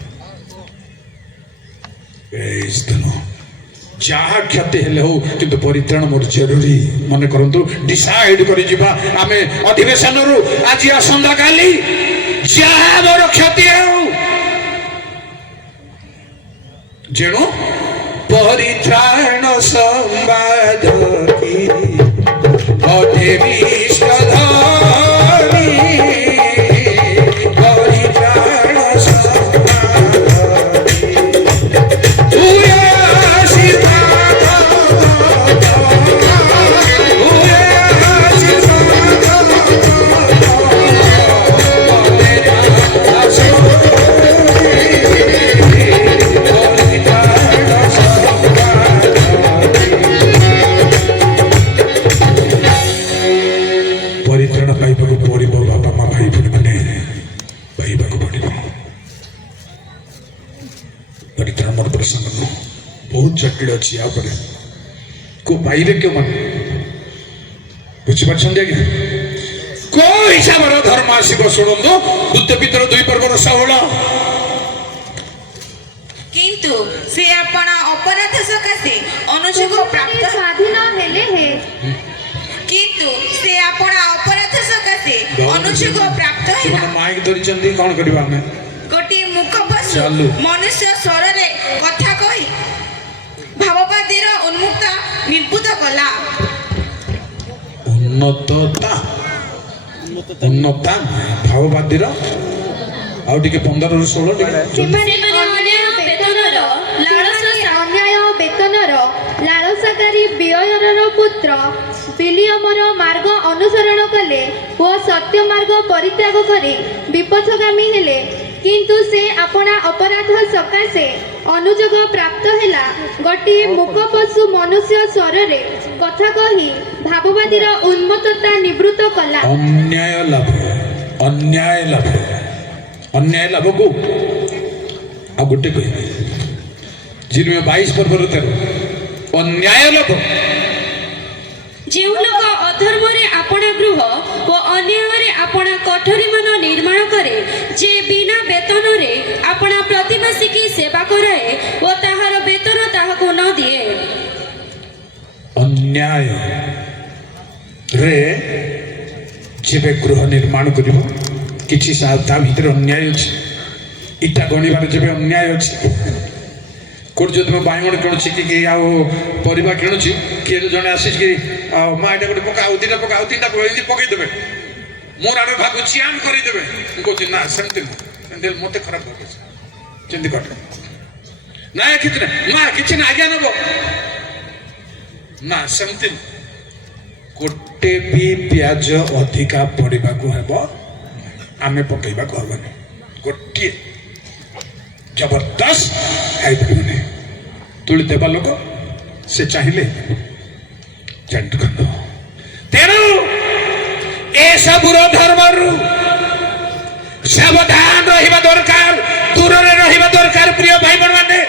जहाँ क्षति हेले हो किंतु परित्राण मोर जरूरी मन करंतु डिसाइड करि जिबा आमे अधिवेशन रु आज आसंदा काली जहाँ मोर क्षति हो जेणु परित्राण संवाद की अटे विषधारी परित्राण संवाद हुए आशीर्वाद हुए परित्राण पाइबाकू पड़िब बापा माँ भाई भौणी मैंने पाइबाकू पड़िब परित्राण मोर प्रसंग नुह बहुत जटिल अच्छी या पर को पाइले क्यों मन बुझीपार आज्ञा को हिसाब धर्म आसब शुणु बुद्ध पितर 2 पर्वर षोहल କିନ୍ତୁ ସେ ଆପଣ ଅପରାଧ ସକାଶେ ଅନୁଯୋଗ ପ୍ରାପ୍ତ ସ୍ୱାଧୀନ ହେଲେ ହେ କିନ୍ତୁ ସେ ଆପଣ ଅପରାଧ ସକାଶେ ଅନୁଯୋଗ ପ୍ରାପ୍ତ ହେଲା ସେମାନେ ମାଇକ ଧରିଛନ୍ତି କଣ କରିବା ଆମେ ଗୋଟିଏ ମୁଖ ପଶୁ ଚାଲୁ। ମନୁଷ୍ୟ ସ୍ୱରରେ କଥା କହି ଭାବବାଦୀର ଉନ୍ମୁକ୍ତ ନିର୍ବୁତ କଲା ଉନ୍ନତତା ଭାବବାଦୀର ଆଉ ଟିକେ 15 ରୁ 16 ଟିକେ ସେମାନେ ଅନ୍ୟାୟ ବେତନର ଲାଳସାକାରୀ ବିୟରର ପୁତ୍ର ବିଲିୟମର ମାର୍ଗ ଅନୁସରଣ କଲେ ଓ ସତ୍ୟ ମାର୍ଗ ପରିତ୍ୟାଗ କରି ବିପଥଗାମୀ ହେଲେ କିନ୍ତୁ ସେ ଆପଣା ଅପରାଧ ସକାଶେ ଅନୁଯୋଗ ପ୍ରାପ୍ତ ହେଲା ଗୋଟିଏ ମୂକ ପଶୁ ମନୁଷ୍ୟ ସ୍ୱରରେ କଥା କହି ଭାବବାଦୀର ଉନ୍ମତ୍ତତା ନିବୃତ୍ତ କଲା अन्याय लाभ को आ गोटे कह जिनमें 22 पर्वर 13 अन्याय लाभ ଯେଉଁ ଲୋକ ଅଧର୍ମରେ ଆପଣା ଗୃହ ଓ ଅନ୍ୟାୟରେ ଆପଣା କୋଠରୀମାନ ନିର୍ମାଣ କରେ ଯେ ବିନା ବେତନରେ ଆପଣା ପ୍ରତିବାସୀକି ସେବା କରାଏ ଓ ତାହାର ବେତନ ତାହାକୁ ନ ଦିଏ अन्याय रे जेबे गृह निर्माण करिवो किछि ता भीतर अन्याय अछि इटा गणिबार जेबे अन्याय अछि कोड जो तुम बाइगण किणुछि कि आ परिबा किणुछि किए जने आसी कि मा एटा गोटे पका उतीटा पका उतीटा पका पकई देबे मोर आडे भागु चियान करि देबे को ना सेमते एंदेल मते खराब होबे चिंती कट ना कितने मा किछि ना आज्ञा नबो ना सेमते गोटे भी प्याज अधिका पड़वा को हेब आमे पकईबा को हबनी गोटे जबरदस्त खाई तुली देवा लोक से चाहिए तेणु ए सबुर धर्म सावधान रहिबा दरकार दूर रे रहिबा दरकार प्रिय भाई बहन माने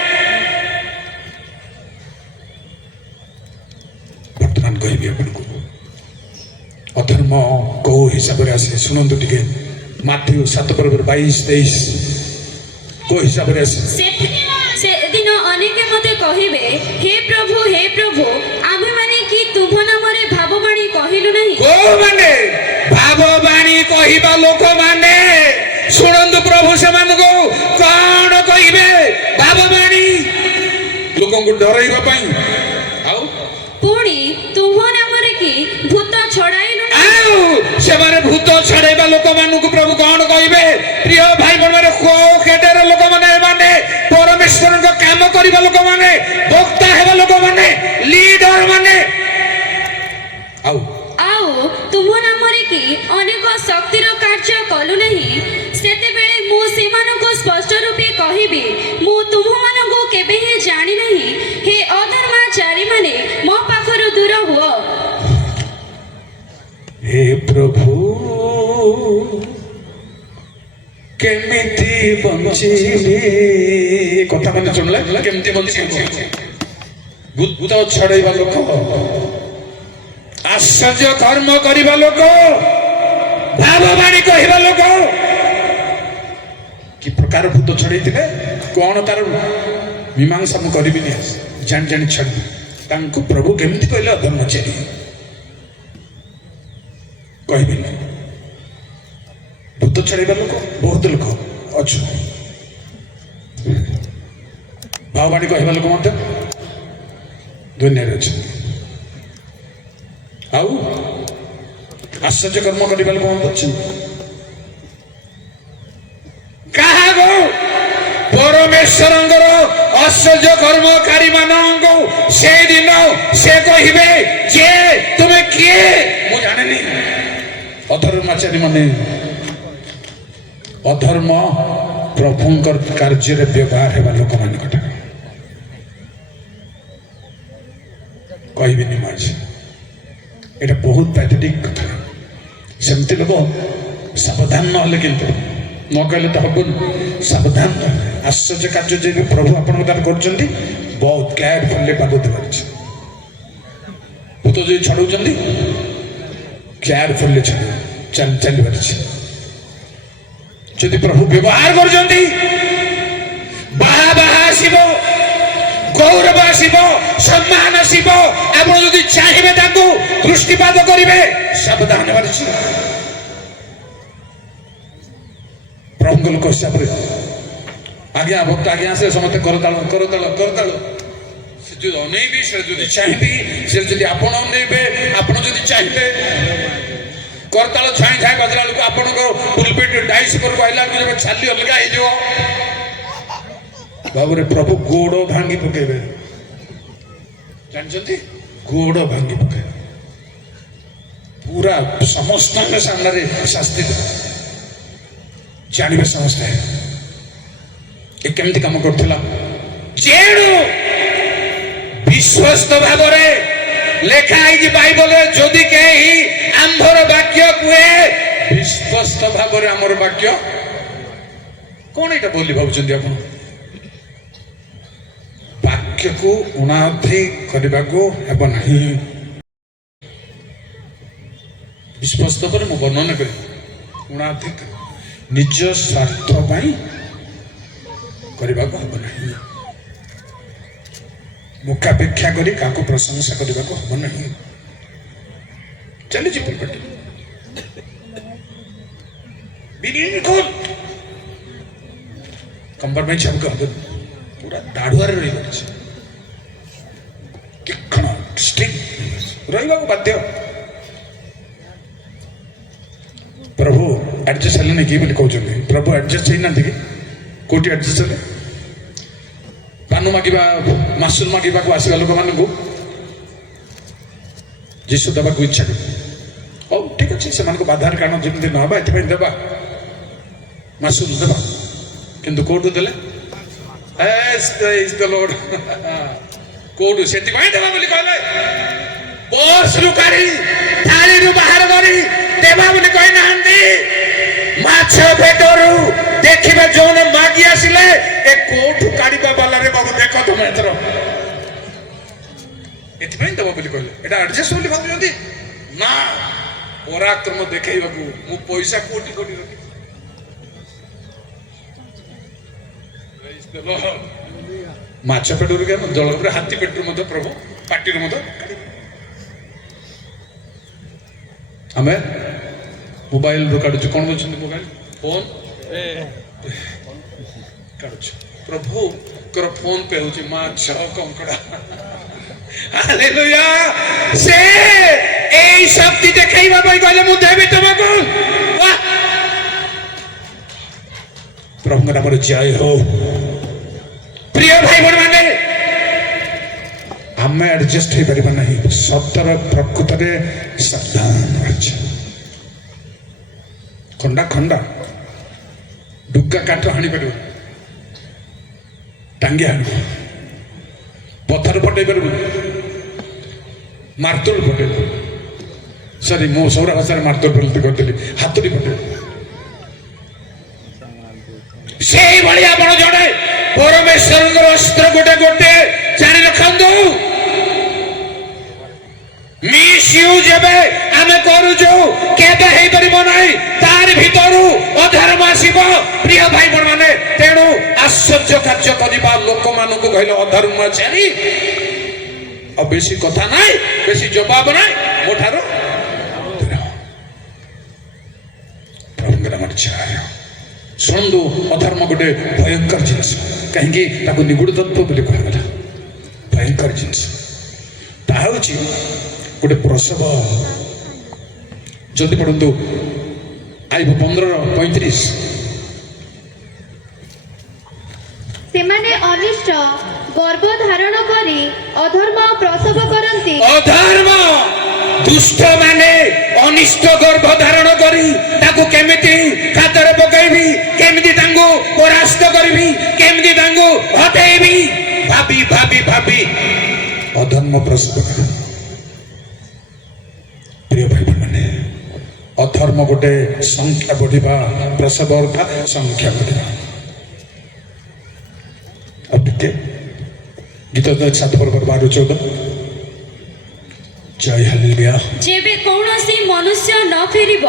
वर्तमान कहबी आपको अधर्म कौ हिसाब से आसे शुणु टे माथ्यू 7 पर्वर 22-23 को हिसाब से आसे ସେଦିନ ଅନେକେ ମୋତେ କହିବେ ହେ ପ୍ରଭୁ ଆମେ ମାନେ କି ତୁମ ନାମରେ ଭାବବାଣୀ କହିଲୁ ନାହିଁ को माने भाववाणी कहिबा लोक माने शुणु प्रभु से को कौन कहबे भाववाणी लोक को डराइबा पई आउ ପୁଣି ତୁମ ନାମରେ କି ଭୂତ ଛଡ଼ାଇଲୁ ନାହିଁ आउ से माने भूत छड़ेबा लोक मानू प्रभु कौन कहबे प्रिय भाई बहन माने को केटेर लोक माने परमेश्वर को काम करिबा लोक माने वक्ता हेबा लोक माने लीडर माने आउ ଆଉ ତୁମ ନାମରେ କି ଅନେକ ଶକ୍ତିର କାର୍ଯ୍ୟ କଲୁ ନାହିଁ ସେତେବେଳେ ମୁଁ ସେମାନଙ୍କୁ ସ୍ପଷ୍ଟ ରୂପେ କହିବି ମୁଁ ତୁମମାନଙ୍କୁ କେବେ ହିଁ ଜାଣି ନାହିଁ ହେ ଅଧର୍ମାଚାରୀମାନେ ମୋ ପାଖରୁ ଦୂର ହୁଅ हे प्रभु केमिति बंचिले कथा माने सुनले केमिति बंचिले भूत छड़ाइबा लोक आश्चर्य कर्म करिबा लोक भाववाणी कहिबा लोक कि प्रकार भूत छड़ाइथिले कोन तार मीमांसा मु करबिनी जान जान छड़ तांको प्रभु केमिति कहले अधर्मचारी कहबिनी भूत छड़ाइबा लोक बहुत लोक अच्छे भाववाणी कहबा लोक मत ଦୁନିଆରେ ଅଛନ୍ତି। ଆଉ ଆଶ୍ଚର୍ଯ୍ୟ କର୍ମ କରିବାରେ କଣ ଅଛି? କାହାକୁ? ପରମେଶ୍ୱରଙ୍କର ଆଶ୍ଚର୍ଯ୍ୟ କର୍ମକାରୀ ମାନଙ୍କୁ ସେଦିନ ସେ କହିବେ ଯେ ତୁମେ କିଏ? ମୁଁ ଜାଣିନି। ଅଧର୍ମାଚାରୀ ମାନେ ଅଧର୍ମ ପ୍ରଭୁଙ୍କର କାର୍ଯ୍ୟରେ ବ୍ୟବହାର ହେବା ଲୋକମାନଙ୍କ ଠାରୁ କହିବିନି ମୁଁ ଆଜି। এটা ବହୁତ ପ୍ୟାଥେଟିକ୍ କଥା। ସେମିତି ଲୋକ ସାବଧାନ ନହେଲେ କିନ୍ତୁ ନ କହିଲେ ତ ହବନି। ସାବଧାନ ଆଶ୍ଚର୍ଯ୍ୟ କାର୍ଯ୍ୟ ଯେ ପ୍ରଭୁ ଆପଣଙ୍କ ଦ୍ୱାରା କରୁଛନ୍ତି ବହୁତ କେୟାରଫୁଲି ପାଦ ଦେବାର ଅଛି। ଭୂତ ଯଦି ଛାଡ଼ୁଛନ୍ତି କେୟାରଫୁଲି ଚାଲିବାର ଅଛି। ଯଦି ପ୍ରଭୁ ବ୍ୟବହାର କରୁଛନ୍ତି ବାହା ଆସିବ, ଗୌରବ ଆସିବ, ସମ୍ମାନ ଆସିବ। ଆପଣ ଯଦି ଚାହିଁବେ ତାଙ୍କୁ ଦୃଷ୍ଟିପାତ କରିବେ, ସାବଧାନ ହେବାର ଅଛି। ପ୍ରଭୁଙ୍କ ଲୋକ ହିସାବରେ ଆଜ୍ଞା ଭକ୍ତ ଆଜ୍ଞା ସେ ସମସ୍ତେ କରତାଳ ସେ ଯଦି ଅନେଇବି, ସେ ଯଦି ଚାହିଁବି, ସେ ଯଦି ଆପଣ ଅନେଇବେ, ଆପଣ ଯଦି ଚାହିଁବେ କରତାଳ ଛାଇଁ ବାଜିଲା ବେଳକୁ ଆପଣଙ୍କ ପୁଲପିଟ ଡାଇସ୍ ଉପରକୁ ଆଇଲା ବେଳକୁ ଯେବେ ଛାଲି ଅଲଗା ହେଇଯିବ ବାବୁରେ ପ୍ରଭୁ ଗୋଡ଼ ଭାଙ୍ଗି ପକେଇବେ। ଜାଣିଛନ୍ତି? ଗୋଡ଼ ଭାଙ୍ଗି ପକେଇବେ ପୁରା ସମସ୍ତଙ୍କ ସାମ୍ନାରେ ଶାସ୍ତି ଦେବେ। ଜାଣିବେ ସମସ୍ତେ ଏ କେମିତି କାମ କରୁଥିଲା। ଯେଣୁ ବିଶ୍ୱସ୍ତ ଭାବରେ ଲେଖା ହେଇଛି ବାଇବଲରେ, ଯଦି କେହି ଆମ୍ଭର ବାକ୍ୟ କୁହେ, ବିଶ୍ୱସ୍ତ ଭାବରେ ଆମର ବାକ୍ୟ କଣ ଏଇଟା ବୋଲି ଭାବୁଛନ୍ତି ଆପଣ? ବାକ୍ୟକୁ ଉଣାଧି କରିବାକୁ ହେବ ନାହିଁ। ବିଶ୍ୱସ୍ତ ପରେ ମୁଁ ବର୍ଣ୍ଣନା କରିବି। ଉଣାଧି ନିଜ ସ୍ୱାର୍ଥ ପାଇଁ କରିବାକୁ ହେବ ନାହିଁ। ମୁଖାପେକ୍ଷା କରି କାହାକୁ ପ୍ରଶଂସା କରିବାକୁ ହେବ ନାହିଁ। ଚାଲିଛି ପୁଲପିଟ ବିଲକୁଲ କମ୍ପ୍ରମାଇଜ ହେବାକୁ ହବନି। ପୁରା ଦାଢୁଆରେ ରହିବାର ଅଛି, ତୀକ୍ଷ୍ଣ ଷ୍ଟ୍ରିକ୍ଟ ରହିବାକୁ ବାଧ୍ୟ। ପ୍ରଭୁ ଆଡଜଷ୍ଟ ହେଲେନି କି ବୋଲି କହୁଛନ୍ତି। ପ୍ରଭୁ ଆଡଜଷ୍ଟ ହେଇନାହାନ୍ତି କି? କୋଉଠି ଆଡଜଷ୍ଟ ହେଲେ? ପାନ ମାଗିବା, ମାସୁଲ ମାଗିବାକୁ ଆସିବା ଲୋକମାନଙ୍କୁ ଯୀଶୁ ଦେବାକୁ ଇଚ୍ଛା କରେ। ହଉ ଠିକ ଅଛି, ସେମାନଙ୍କୁ ବାଧାର କାରଣ ଯେମିତି ନ ହେବା ଏଥିପାଇଁ ଦେବା, ମାସୁଲ ଦେବା। କିନ୍ତୁ କୋଉଠୁ ଦେଲେ? କୋଉଠୁ? ସେଥିପାଇଁ ଦେବା ବୋଲି କହିଲେ। ବସରୁ କାଢି ଥାଳିରୁ ବାହାର କରି ଦେବା ବୋଲି କହିନାହାନ୍ତି। ମାଛ ପେଟରୁ ଦେଖିବେ ଯୋଉନ ମାଗି ଆସିଲେ ଏ କୋଉଠୁ କାଢିବା ବାଲାରେ ବାବୁ ଦେଖ ତମେ ଏଥର, ଏଥିପାଇଁ ଦେବ ବୋଲି କହିଲେ। ଏଟା ଆଡଜଷ୍ଟ ବୋଲି ଭାବୁଛନ୍ତି ନା, ପରାକ୍ରମ ଦେଖେଇବାକୁ ମୁଁ ପଇସା କୋଟି କୋଟି ରଖି ମାଛ ପେଟରୁ ଜଳ ଉପରେ ହାତୀ ପେଟରୁ ମଧ୍ୟ ପ୍ରଭୁ ପାଟିରୁ ମଧ୍ୟ ଆମେ ମୋବାଇଲରୁ କାଢୁଛୁ। କଣ କହୁଛନ୍ତି? ମୋବାଇଲ ଫୋନ କାଢୁଛୁ। ପ୍ରଭୁଙ୍କର ଫୋନ ପେ ହଉଛି ମାଛ କଙ୍କଡା। ହାଲେଲୁୟା। ସେ এই শক্তি দেখাইবা ପାଇଁ କହିଲେ ମୁଁ ଦେବି ତମକୁ। ପ୍ରଭୁଙ୍କ ନାମରେ ଜୟ ହଉ। ପ୍ରିୟ ଭାଇ ଭଉଣୀମାନେ, ଆମେ ଆଡଜଷ୍ଟ ହେଇପାରିବା ନାହିଁ। ସତରେ ପ୍ରକୃତରେ ସାବଧାନ ଅଛି। ଖଣ୍ଡା ଡୁକା କାଠ ହାଣି ପାରିବ, ଟାଙ୍ଗିଆ ହାଣିବ, ପଥର ଫଟେଇ ପାରିବ, ମାର୍ତୁଲ ଫଟେଇବ। ସରି, ମୁଁ ସୌରା ଭାଷାରେ ମାର୍ତୁଲ ବୋଲି କରିଥିଲି, ହାତୁଡ଼ି ଫଟେଇବ। ସେଇଭଳି ଆପଣ ଜଣେ ପରମେଶ୍ୱରଙ୍କର ଅସ୍ତ୍ର ଗୋଟେ ଜାଣି ରଖନ୍ତୁ। ମିସୟୁଜ ଏବେ ଆମେ କରୁଛୁ, କେବେ ହେଇପାରିବ ନାହିଁ। ତାର ଭିତରୁ ଅଧର୍ମ ଆସିବ। ପ୍ରିୟ ଭାଇ ଭଉଣୀମାନେ, ତେଣୁ ଆଶ୍ଚର୍ଯ୍ୟ କାର୍ଯ୍ୟ କରିବା ଲୋକମାନଙ୍କୁ କହିଲେ ଅଧର୍ମଚାରୀ। ଆଉ ବେଶୀ କଥା ନାହିଁ, ବେଶୀ ଜବାବ ନାହିଁ, ମୋ ଠାରୁ ପ୍ରଭୁଙ୍କର ନାମରେ ଜୟ। ଶୁଣନ୍ତୁ, ଅଧର୍ମ ଗୋଟେ ଭୟଙ୍କର ଜିନିଷ। କାହିଁକି ତାକୁ ନିଗୁଡ ତତ୍ତ୍ୱ ବୋଲି କୁହାଗଲା? ଭୟଙ୍କର ଜିନିଷ। ତାହା ହେଉଛି ଗୋଟେ ପ୍ରସବ। ଜଲ୍ଦି ପଢ଼ନ୍ତୁ ଆଇବ 15:35। ସେମାନେ ଅନିଷ୍ଟ ଗର୍ଭ ଧାରଣ କରି ଅଧର୍ମ ପ୍ରସବ କରନ୍ତି। ଅଧର୍ମ ଦୁଷ୍ଟ ମାନେ ଅନିଷ୍ଟ ଗର୍ଭ ଧାରଣ କରି ତାକୁ କେମିତି ଖାତରେ ପକାଇବି, କେମିତି ତାଙ୍କୁ ପରାସ୍ତ କରିବି, କେମିତି ତାଙ୍କୁ ହଟେଇବି ଭାବି ଭାବି ଭାବି ଅଧର୍ମ ପ୍ରସବ କରେ। ପ୍ରିୟ ଭାଇ ମାନେ, ଅଧର୍ମ ଗୋଟେ ସଂଖ୍ୟା ବଢିବା, ପ୍ରସବ ଅର୍ଥାତ୍ ସଂଖ୍ୟା ବଢିବା। ଆଉ ଟିକେ ଗୀତ 7:12-14 ଜୟ ହାଲେଲୁୟା। ଯେବେ କୌଣସି ମନୁଷ୍ୟ ନ ଫେରିବ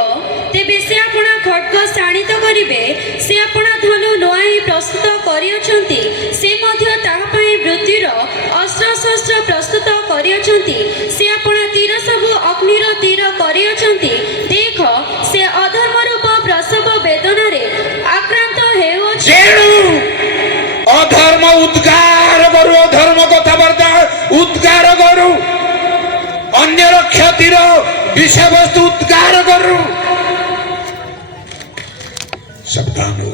ତେବେ ସେ ଆପଣା ଖଡ୍ଗ ଶାଣିତ କରିବେ। ସେ ଆପଣା ଧନୁ ନୂଆଇ ପ୍ରସ୍ତୁତ କରିଅଛନ୍ତି, ସେ ମଧ୍ୟ ତାହା ପାଇଁ ମୃତ୍ୟୁର ଅସ୍ତ୍ରଶସ୍ତ୍ର ପ୍ରସ୍ତୁତ କରିଅଛନ୍ତି। ସେ ଆପଣା ତୀର ସବୁ ଅଗ୍ନିର ତୀର କରିଅଛନ୍ତି। ଦେଖ, ସେ ଅଧର୍ମ ରୂପ ପ୍ରସବ ବେଦନାରେ ଆକ୍ରାନ୍ତ ହେଉଅଛି। ଅଧର୍ମ ଉଦ୍ଗାର କରୁ, ଅଧର୍ମ କଥାବାର୍ତ୍ତା ଉଦ୍ଗାର କରୁ, ଅନ୍ୟର କ୍ଷତିର ବିଷୟବସ୍ତୁ ଉଦ୍ଗାର କରୁ। ସାବଧାନ ହଉ।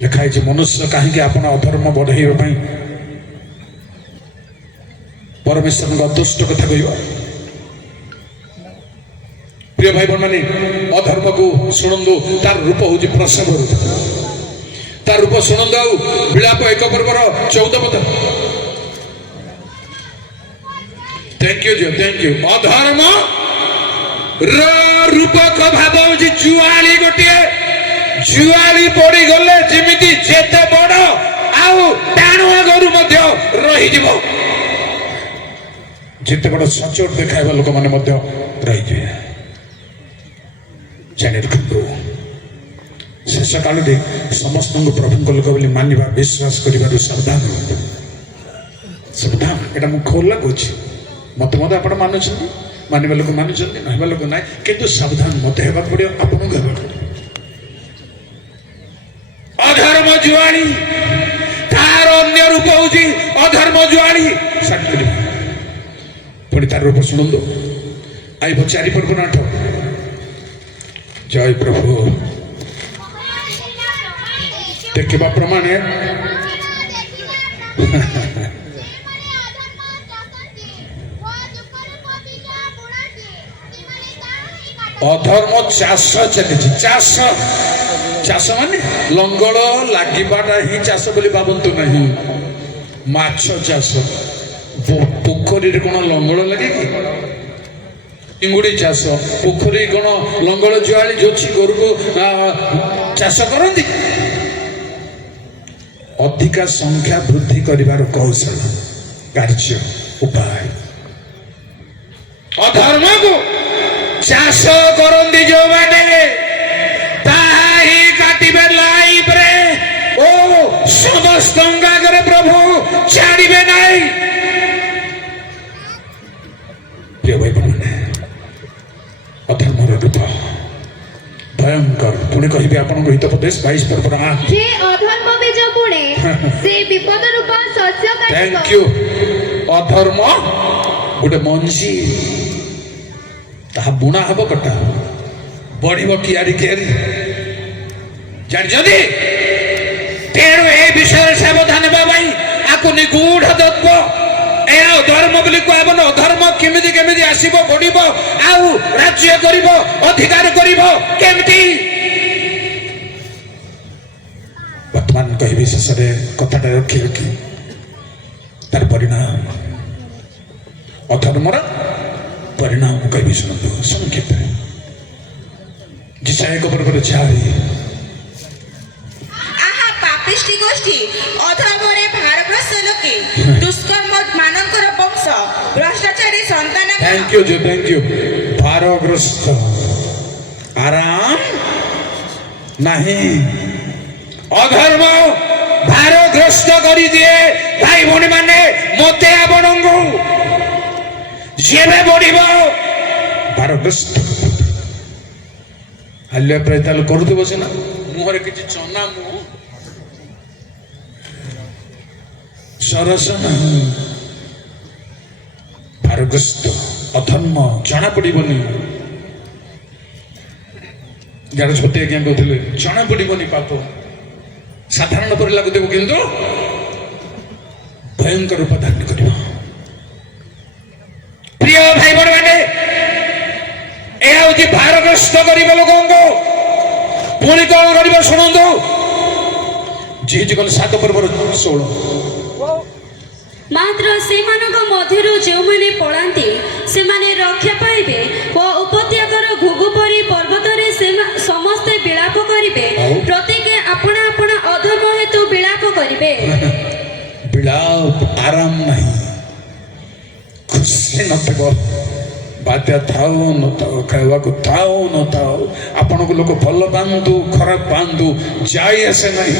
ଲେଖା ହେଇଛି, ମନୁଷ୍ୟ କାହିଁକି ଆପଣ ଅଧର୍ମ ବଢେଇବା ପାଇଁ ପରମେଶ୍ୱରଙ୍କ ଅଦୃଷ୍ଟ କଥା କହିବ? ପ୍ରିୟ ଭାଇ ମାନେ, ଅଧର୍ମକୁ ଶୁଣନ୍ତୁ, ତାର ରୂପ ହଉଛି ପ୍ରସବ ରୂପ। ତାର ରୂପ ଶୁଣନ୍ତୁ। ଆଉ ବିଳାପ 1:14। थैंक यू जो थैंक यू। अधर्म रूपक भाव हूँ जुआली गोटे। जुआली पड़ी गले जमीती जेते बड़ आउ टाणुआ गोरु मध्य रही जीव, जेते बड़ सचोट देखाइबा लोक माने मध्य रही जिवे। जानि रखु, शेष काल में समस्त प्रभु लोक बोली मानिबा, विश्वास करिबारु सावधान रहंतु। सावधान, एटा मु खोल लागुछि। मत मत आप मानवा लोक मानुंट ना लोक ना, किंतु सावधान मत होगा पड़ो, आपको अधर्म जुआणी तार अन्य रूप हूँ अधर्म जुआणी। पुणी तार रूप शुणु। आइब 4:8। जय प्रभु। देखा प्रमाण अधर्म चाष चली। चाष चाष माने लंगल लागिबाटा ही चाष बोली भावतु नहीं। माछ चाष पोखरी कौन लंगल लगे कि? चिंगुड़ी चाष पोखरी कौन लंगल जुआली जोची गोरु को चाष करती। अधिका संख्या वृद्धि करिवार कौशल कार्य उपाय। अधर्म को चाष करती जो मैंने काटिबे लाइफ रे ओ समस्त करे प्रभु छाड़िबे नहीं। प्रिय भाई बहने, अधर्म रूप भयंकर। पुणे कहि आपन हितोपदेश 22:8। जे अधर्म बीज बुणे से विपद रूप शस्य काटिब। Thank you. अधर्म गोटे मंजी, ताहा बुणा हब कटा बढ़िब कियारी कियारी जानी। तेणु ए विषय सावधान भाई आपको निगूढ़ तत्व ए अधर्म बोली कहब न। अधर्म केमिति केमिति आसीबो, बढ़िबो, आउ राज्य करिबो, अधिकार करिबो केमिति। वर्तमान कहबी शेष कथाटा रखी रखी तार परिणाम, अधर्मर परिणाम कहबी शुणु संक्षेप। जिसा 1:4। पापिष्टि गोष्ठी अधर्मरे भारग्रस्त लोके दुष्कर्म मानकर वंश भ्रष्टाचारी संतान। थैंक यू जो थैंक यू। भारग्रस्त आराम नहीं। अधर्म भारग्रस्त करी दिए भाई भौणी माने। मते आपणଙ୍କୁ जेबे बढ़िबो भारग्रस्त हाल्य प्राय ताल करूथिबो सिना मुहरे किछि चना मुह सरस नहीं। ଭାରଗ୍ରସ୍ତ ଅଧର୍ମ ଜଣା ପଡ଼ିବନି। ଜାଗଜପତି ଆଜ୍ଞା କହୁଥିଲେ ଜଣା ପଡ଼ିବନି ପାପ ସାଧାରଣ ପରି ଲାଗୁଥିବ କିନ୍ତୁ ଭୟଙ୍କର ରୂପ ଧାରଣ କରିବ। ପ୍ରିୟ ଭାଇ ଭଉଣୀମାନେ, ଏହା ହଉଛି ଭାରଗ୍ରସ୍ତ ଗରିବ ଲୋକଙ୍କୁ। ପୁଣି କଣ କରିବ ଶୁଣନ୍ତୁ, ଯିଏ ଗଲେ 7 ପର୍ବର 16। ମାତ୍ର ସେମାନଙ୍କ ମଧ୍ୟରୁ ଯେଉଁମାନେ ପଳାନ୍ତି ସେମାନେ ରକ୍ଷା ପାଇବେ ଓ ଉପତ୍ୟକାର ଘୁଘୁ ପରି ପର୍ବତରେ ସମସ୍ତେ ବିଳାପ କରିବେ। ପ୍ରତ୍ୟେକେ ଆପଣା ଆପଣା ଅଧର୍ମ ହେତୁ ବିଳାପ କରିବେ। ବିଳାପ ଆରାମ ନାହିଁ, ଖୁସି ନଥିବ। ବାତ୍ୟା ଥାଉ ନଥାଉ, ଖାଇବାକୁ ଥାଉ ନଥାଉ, ଆପଣଙ୍କୁ ଲୋକ ଭଲ ପାଆନ୍ତୁ ଖରାପ ପାଆନ୍ତୁ ଯାଇ ଆସେ ନାହିଁ।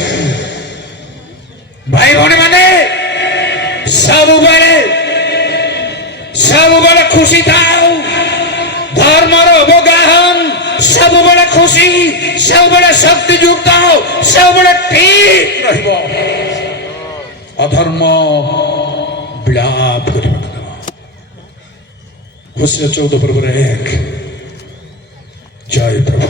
ଭାଇ ଭଉଣୀ ମାନେ ସବୁବେଳେ ଖୁସି ଥାଉ। ଧର୍ମର ଅବଗାହନ ସବୁବେଳେ ଖୁସି, ସବୁବେଳେ ଶକ୍ତିଯୁକ୍ତ, ସବୁବେଳେ ଠିକ ରହିବ। ଅଧର୍ମ ବିଳାପ କରିବାକୁ ଦେବ। ହୋସିଆ 14 ପର୍ବର 1। ଜୟ ପ୍ରଭୁ।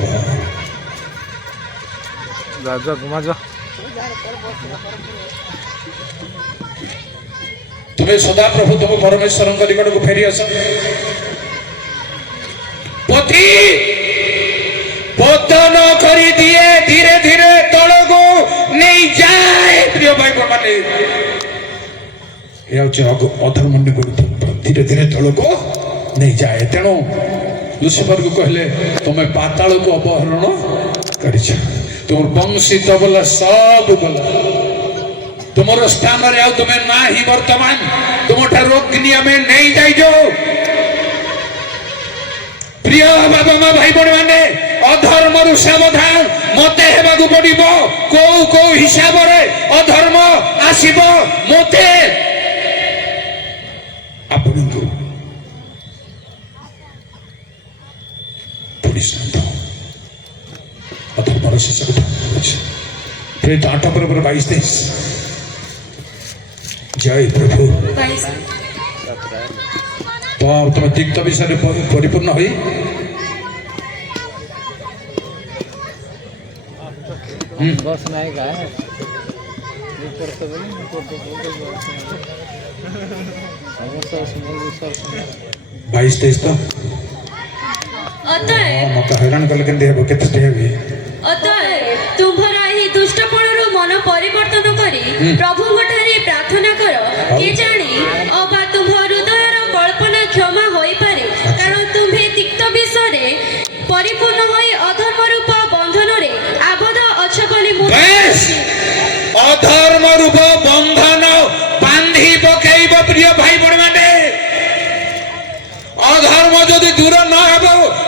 ତୁମେ ସଦାପ୍ରଭୁ ତୁମ ପରମେଶ୍ୱରଙ୍କ ନିକଟକୁ ଫେରି ଆସ। ପତି ପତନ କରିଦିଏ, ଧୀରେ ଧୀରେ ତଳକୁ ନେଇଯାଏ। ପ୍ରିୟ ଭାଇ ମାନେ, ଏହା ହଉଛି ଅଧର୍ମ ନିକଟ ଧୀରେ ଧୀରେ ତଳକୁ ନେଇଯାଏ। ତେଣୁ ଲୁସିଫରକୁ କହିଲେ ତୁମେ ପାତାଳକୁ ଅପହରଣ କରିଛ, ତୁମର ବଂଶୀ ତବଲା ସବୁ ଗଲା, ତୁମର ସ୍ଥାନରେ ଆଉ ତୁମେ ନାହିଁ। ବର୍ତ୍ତମାନ ତୁମଠାରୁ ଅଗ୍ନି ଆମେ ନେଇ ଯାଇଛୁ। ପ୍ରିୟ ବାବା ମା ଭାଇ ଭଉଣୀ ମାନେ, ଅଧର୍ମରୁ ସାବଧାନ ମତେ ହେବାକୁ ପଡିବ। କୋଉ କୋଉ ହିସାବରେ ଅଧର୍ମ ଆସିବ ମତେ ଆପଣଙ୍କୁ ଅଧର୍ମର ଶେଷ କଥା ଅଛି। 8 ପର୍ବର 22-23। ଜୟ ପ୍ରଭୁ। ତ ତମେ ତିକ୍ତ ବିଷୟରେ ପରିପୂର୍ଣ୍ଣ ହୋଇ बस नाही काय 22-23 ତ ଅତଏବ ମତେ ହଇରାଣ କଲେ କେମିତି ହେବ? କେତେ ହେବି? ଅତଏବ ତୁମ୍ଭର ଏହି ଦୁଷ୍ଟପଣରୁ ମନ ପରିବର୍ତ୍ତନ କରି ପ୍ରଭୁଙ୍କଠାରେ ପ୍ରାର୍ଥନା କର। କେଜାଣି ଅବା ତୁମ୍ଭ ହୃଦୟର କଳ୍ପନା କ୍ଷମା ହୋଇପାରେ, କାରଣ ତୁମ୍ଭେ ତିକ୍ତ ବିଷୟରେ ପରିପୂର୍ଣ୍ଣ ହୋଇ ଅଧର୍ମ ରୂପ ବନ୍ଧନରେ ଆବଦ୍ଧ ଅଛ ବୋଲି ମୁଁ ଅଧର୍ମ ରୂପ ବନ୍ଧନ ବାନ୍ଧି ପକେଇବ। ପ୍ରିୟ ଭାଇ ଭଉଣୀ ମାନେ, ଅଧର୍ମ ଯଦି ଦୂର ନ ହେବ,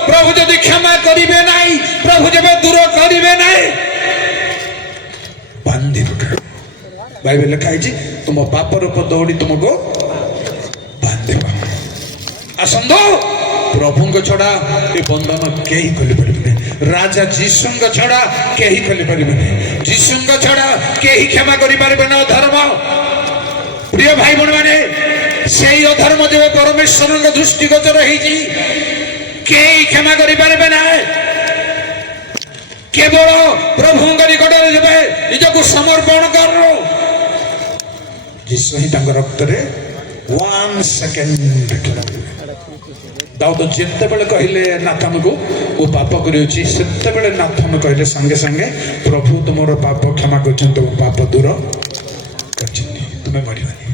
ପ୍ରଭୁ ଯଦି କ୍ଷମା କରିବେ ନାହିଁ, ପ୍ରଭୁ ଯେବେ ଦୂର କରିବେ ନାହିଁ, ବାନ୍ଧି ପକେଇବ। ବାଇବେଲ ଲେଖା ହେଇଛି ତୁମ ପାପର ଦୌଡ଼ି ତୁମକୁ ବାନ୍ଧିବ। ଆସନ୍ତୁ, ପ୍ରଭୁଙ୍କ ଛଡା ଏ ବନ୍ଧନ କେହି ଖୋଲିପାରିବେନି। ରାଜା ଯୀଶୁଙ୍କ ଛଡା କେହି ଖୋଲିପାରିବେନି। ଯୀଶୁଙ୍କ ଛଡା କେହି କ୍ଷମା କରିପାରିବେନି ଅଧର୍ମ। ପ୍ରିୟ ଭାଇ ଭଉଣୀ ମାନେ, ସେଇ ଅଧର୍ମ ଯେବେ ପରମେଶ୍ୱରଙ୍କ ଦୃଷ୍ଟିଗୋଚର ହେଇଛି, କେହି କ୍ଷମା କରିପାରିବେ ନାହିଁ। କେବଳ ପ୍ରଭୁଙ୍କ ନିକଟରେ ଯେବେ ନିଜକୁ ସମର୍ପଣ କର, ଯୀଶୁ ହିଁ ତାଙ୍କ ରକ୍ତରେ 1 ସେକେଣ୍ଡ କ୍ଷମା କରିବେ। ଦାଉଦ ଯେତେବେଳେ କହିଲେ ନାଥାନକୁ ମୁଁ ପାପ କରିଅଛି, ସେତେବେଳେ ନାଥାନ କହିଲେ ସାଙ୍ଗେ ସାଙ୍ଗେ ପ୍ରଭୁ ତୁମର ପାପ କ୍ଷମା କରିଛନ୍ତି, ତୁମ ପାପ ଦୂର କରିଛନ୍ତି, ତୁମେ ମରିବନି।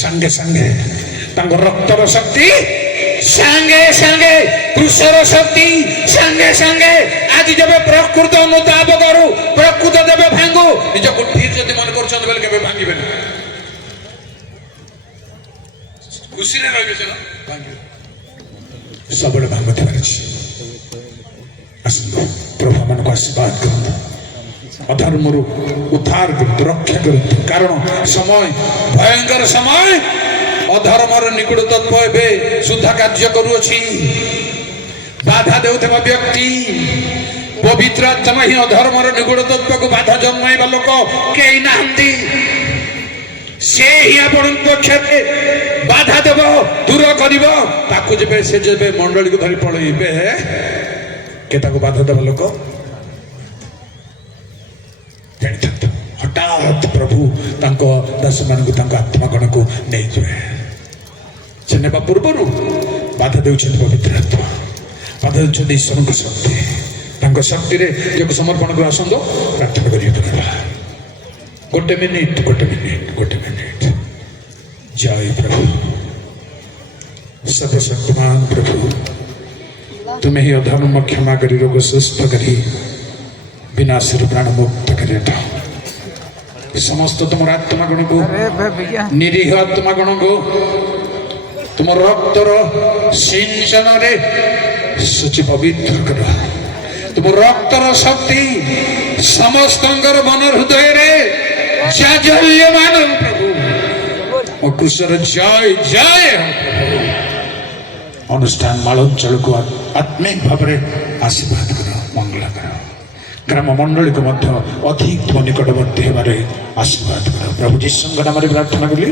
ସାଙ୍ଗେ ସାଙ୍ଗେ ତାଙ୍କ ରକ୍ତର ଶକ୍ତି, ସାଙ୍ଗେ ସାଙ୍ଗେ କୃଷର ଶକ୍ତି, ସାଙ୍ଗେ ସାଙ୍ଗେ ଆଜି ଯେବେ ପ୍ରକୃତ ଅନୁତାପ କରୁ, ପ୍ରକୃତ ଯେବେ ଭାଙ୍ଗୁ, ନିଜକୁ ଠିକ ଯଦି ମନେ କରୁଛନ୍ତି ବୋଲେ କେବେ ଭାଙ୍ଗିବେନି। ଖୁସିରେ ରହିବେ, ସିନା ଭାଙ୍ଗିବେ। ସବୁବେଳେ ଭାଙ୍ଗୁଥିବାର ଅଛି। ଆସନ୍ତୁ, ପ୍ରଭୁ ମାନଙ୍କୁ ଆଶୀର୍ବାଦ କରନ୍ତୁ, ଅଧର୍ମରୁ ଉଦ୍ଧାର କରନ୍ତୁ, ରକ୍ଷା କରନ୍ତୁ। କାରଣ ସମୟ ଭୟଙ୍କର ସମୟ। ଅଧର୍ମର ନିକଟ ତତ୍ତ୍ୱ ଏବେ ସୁଦ୍ଧା କାର୍ଯ୍ୟ କରୁଅଛି। ବାଧା ଦେଉଥିବା ବ୍ୟକ୍ତି, ପବିତ୍ର ଆତ୍ମା ହିଁ ଅଧର୍ମର ନିକଟ ତତ୍ତ୍ୱକୁ ବାଧା ଜନ୍ମାଇବା ଲୋକ କେହି ନାହାନ୍ତି। से ही आपण पक्षे बाधा देव दूर कर से जब मंडली को धरी पलैबे के बाधा देव लोक जानी था हठात प्रभु दास मान आत्मा गण को नहीं जाए से ने पूर्वर बाधा दे पवित्र आत्मा बाधा दे ईश्वर शक्ति शक्ति जो समर्पण कर आसत प्रार्थना कर गोटे मिनिट जय प्रभु सर्वशक्तिमान प्रभु तुम्हें ही अधर्म क्षमा करी रोग सुस्थ करी विनाश प्राण मुक्त कर समस्त तुम आत्मा गण को निरीह आत्मा गण को तुम रक्तर सिंचन सूचि पवित्र कर तुम रक्तर शक्ति समस्त मन हृदय जाजल्यमान प्रभु कृष्ण जय जय अनुष्ठान मालंचल को आत्मिक भाव में आशीर्वाद कर मंगल कर ग्राम मंडली को अधिक निकटवर्ती होबार आशीर्वाद कर प्रभु जीशु नाम प्रार्थना कली।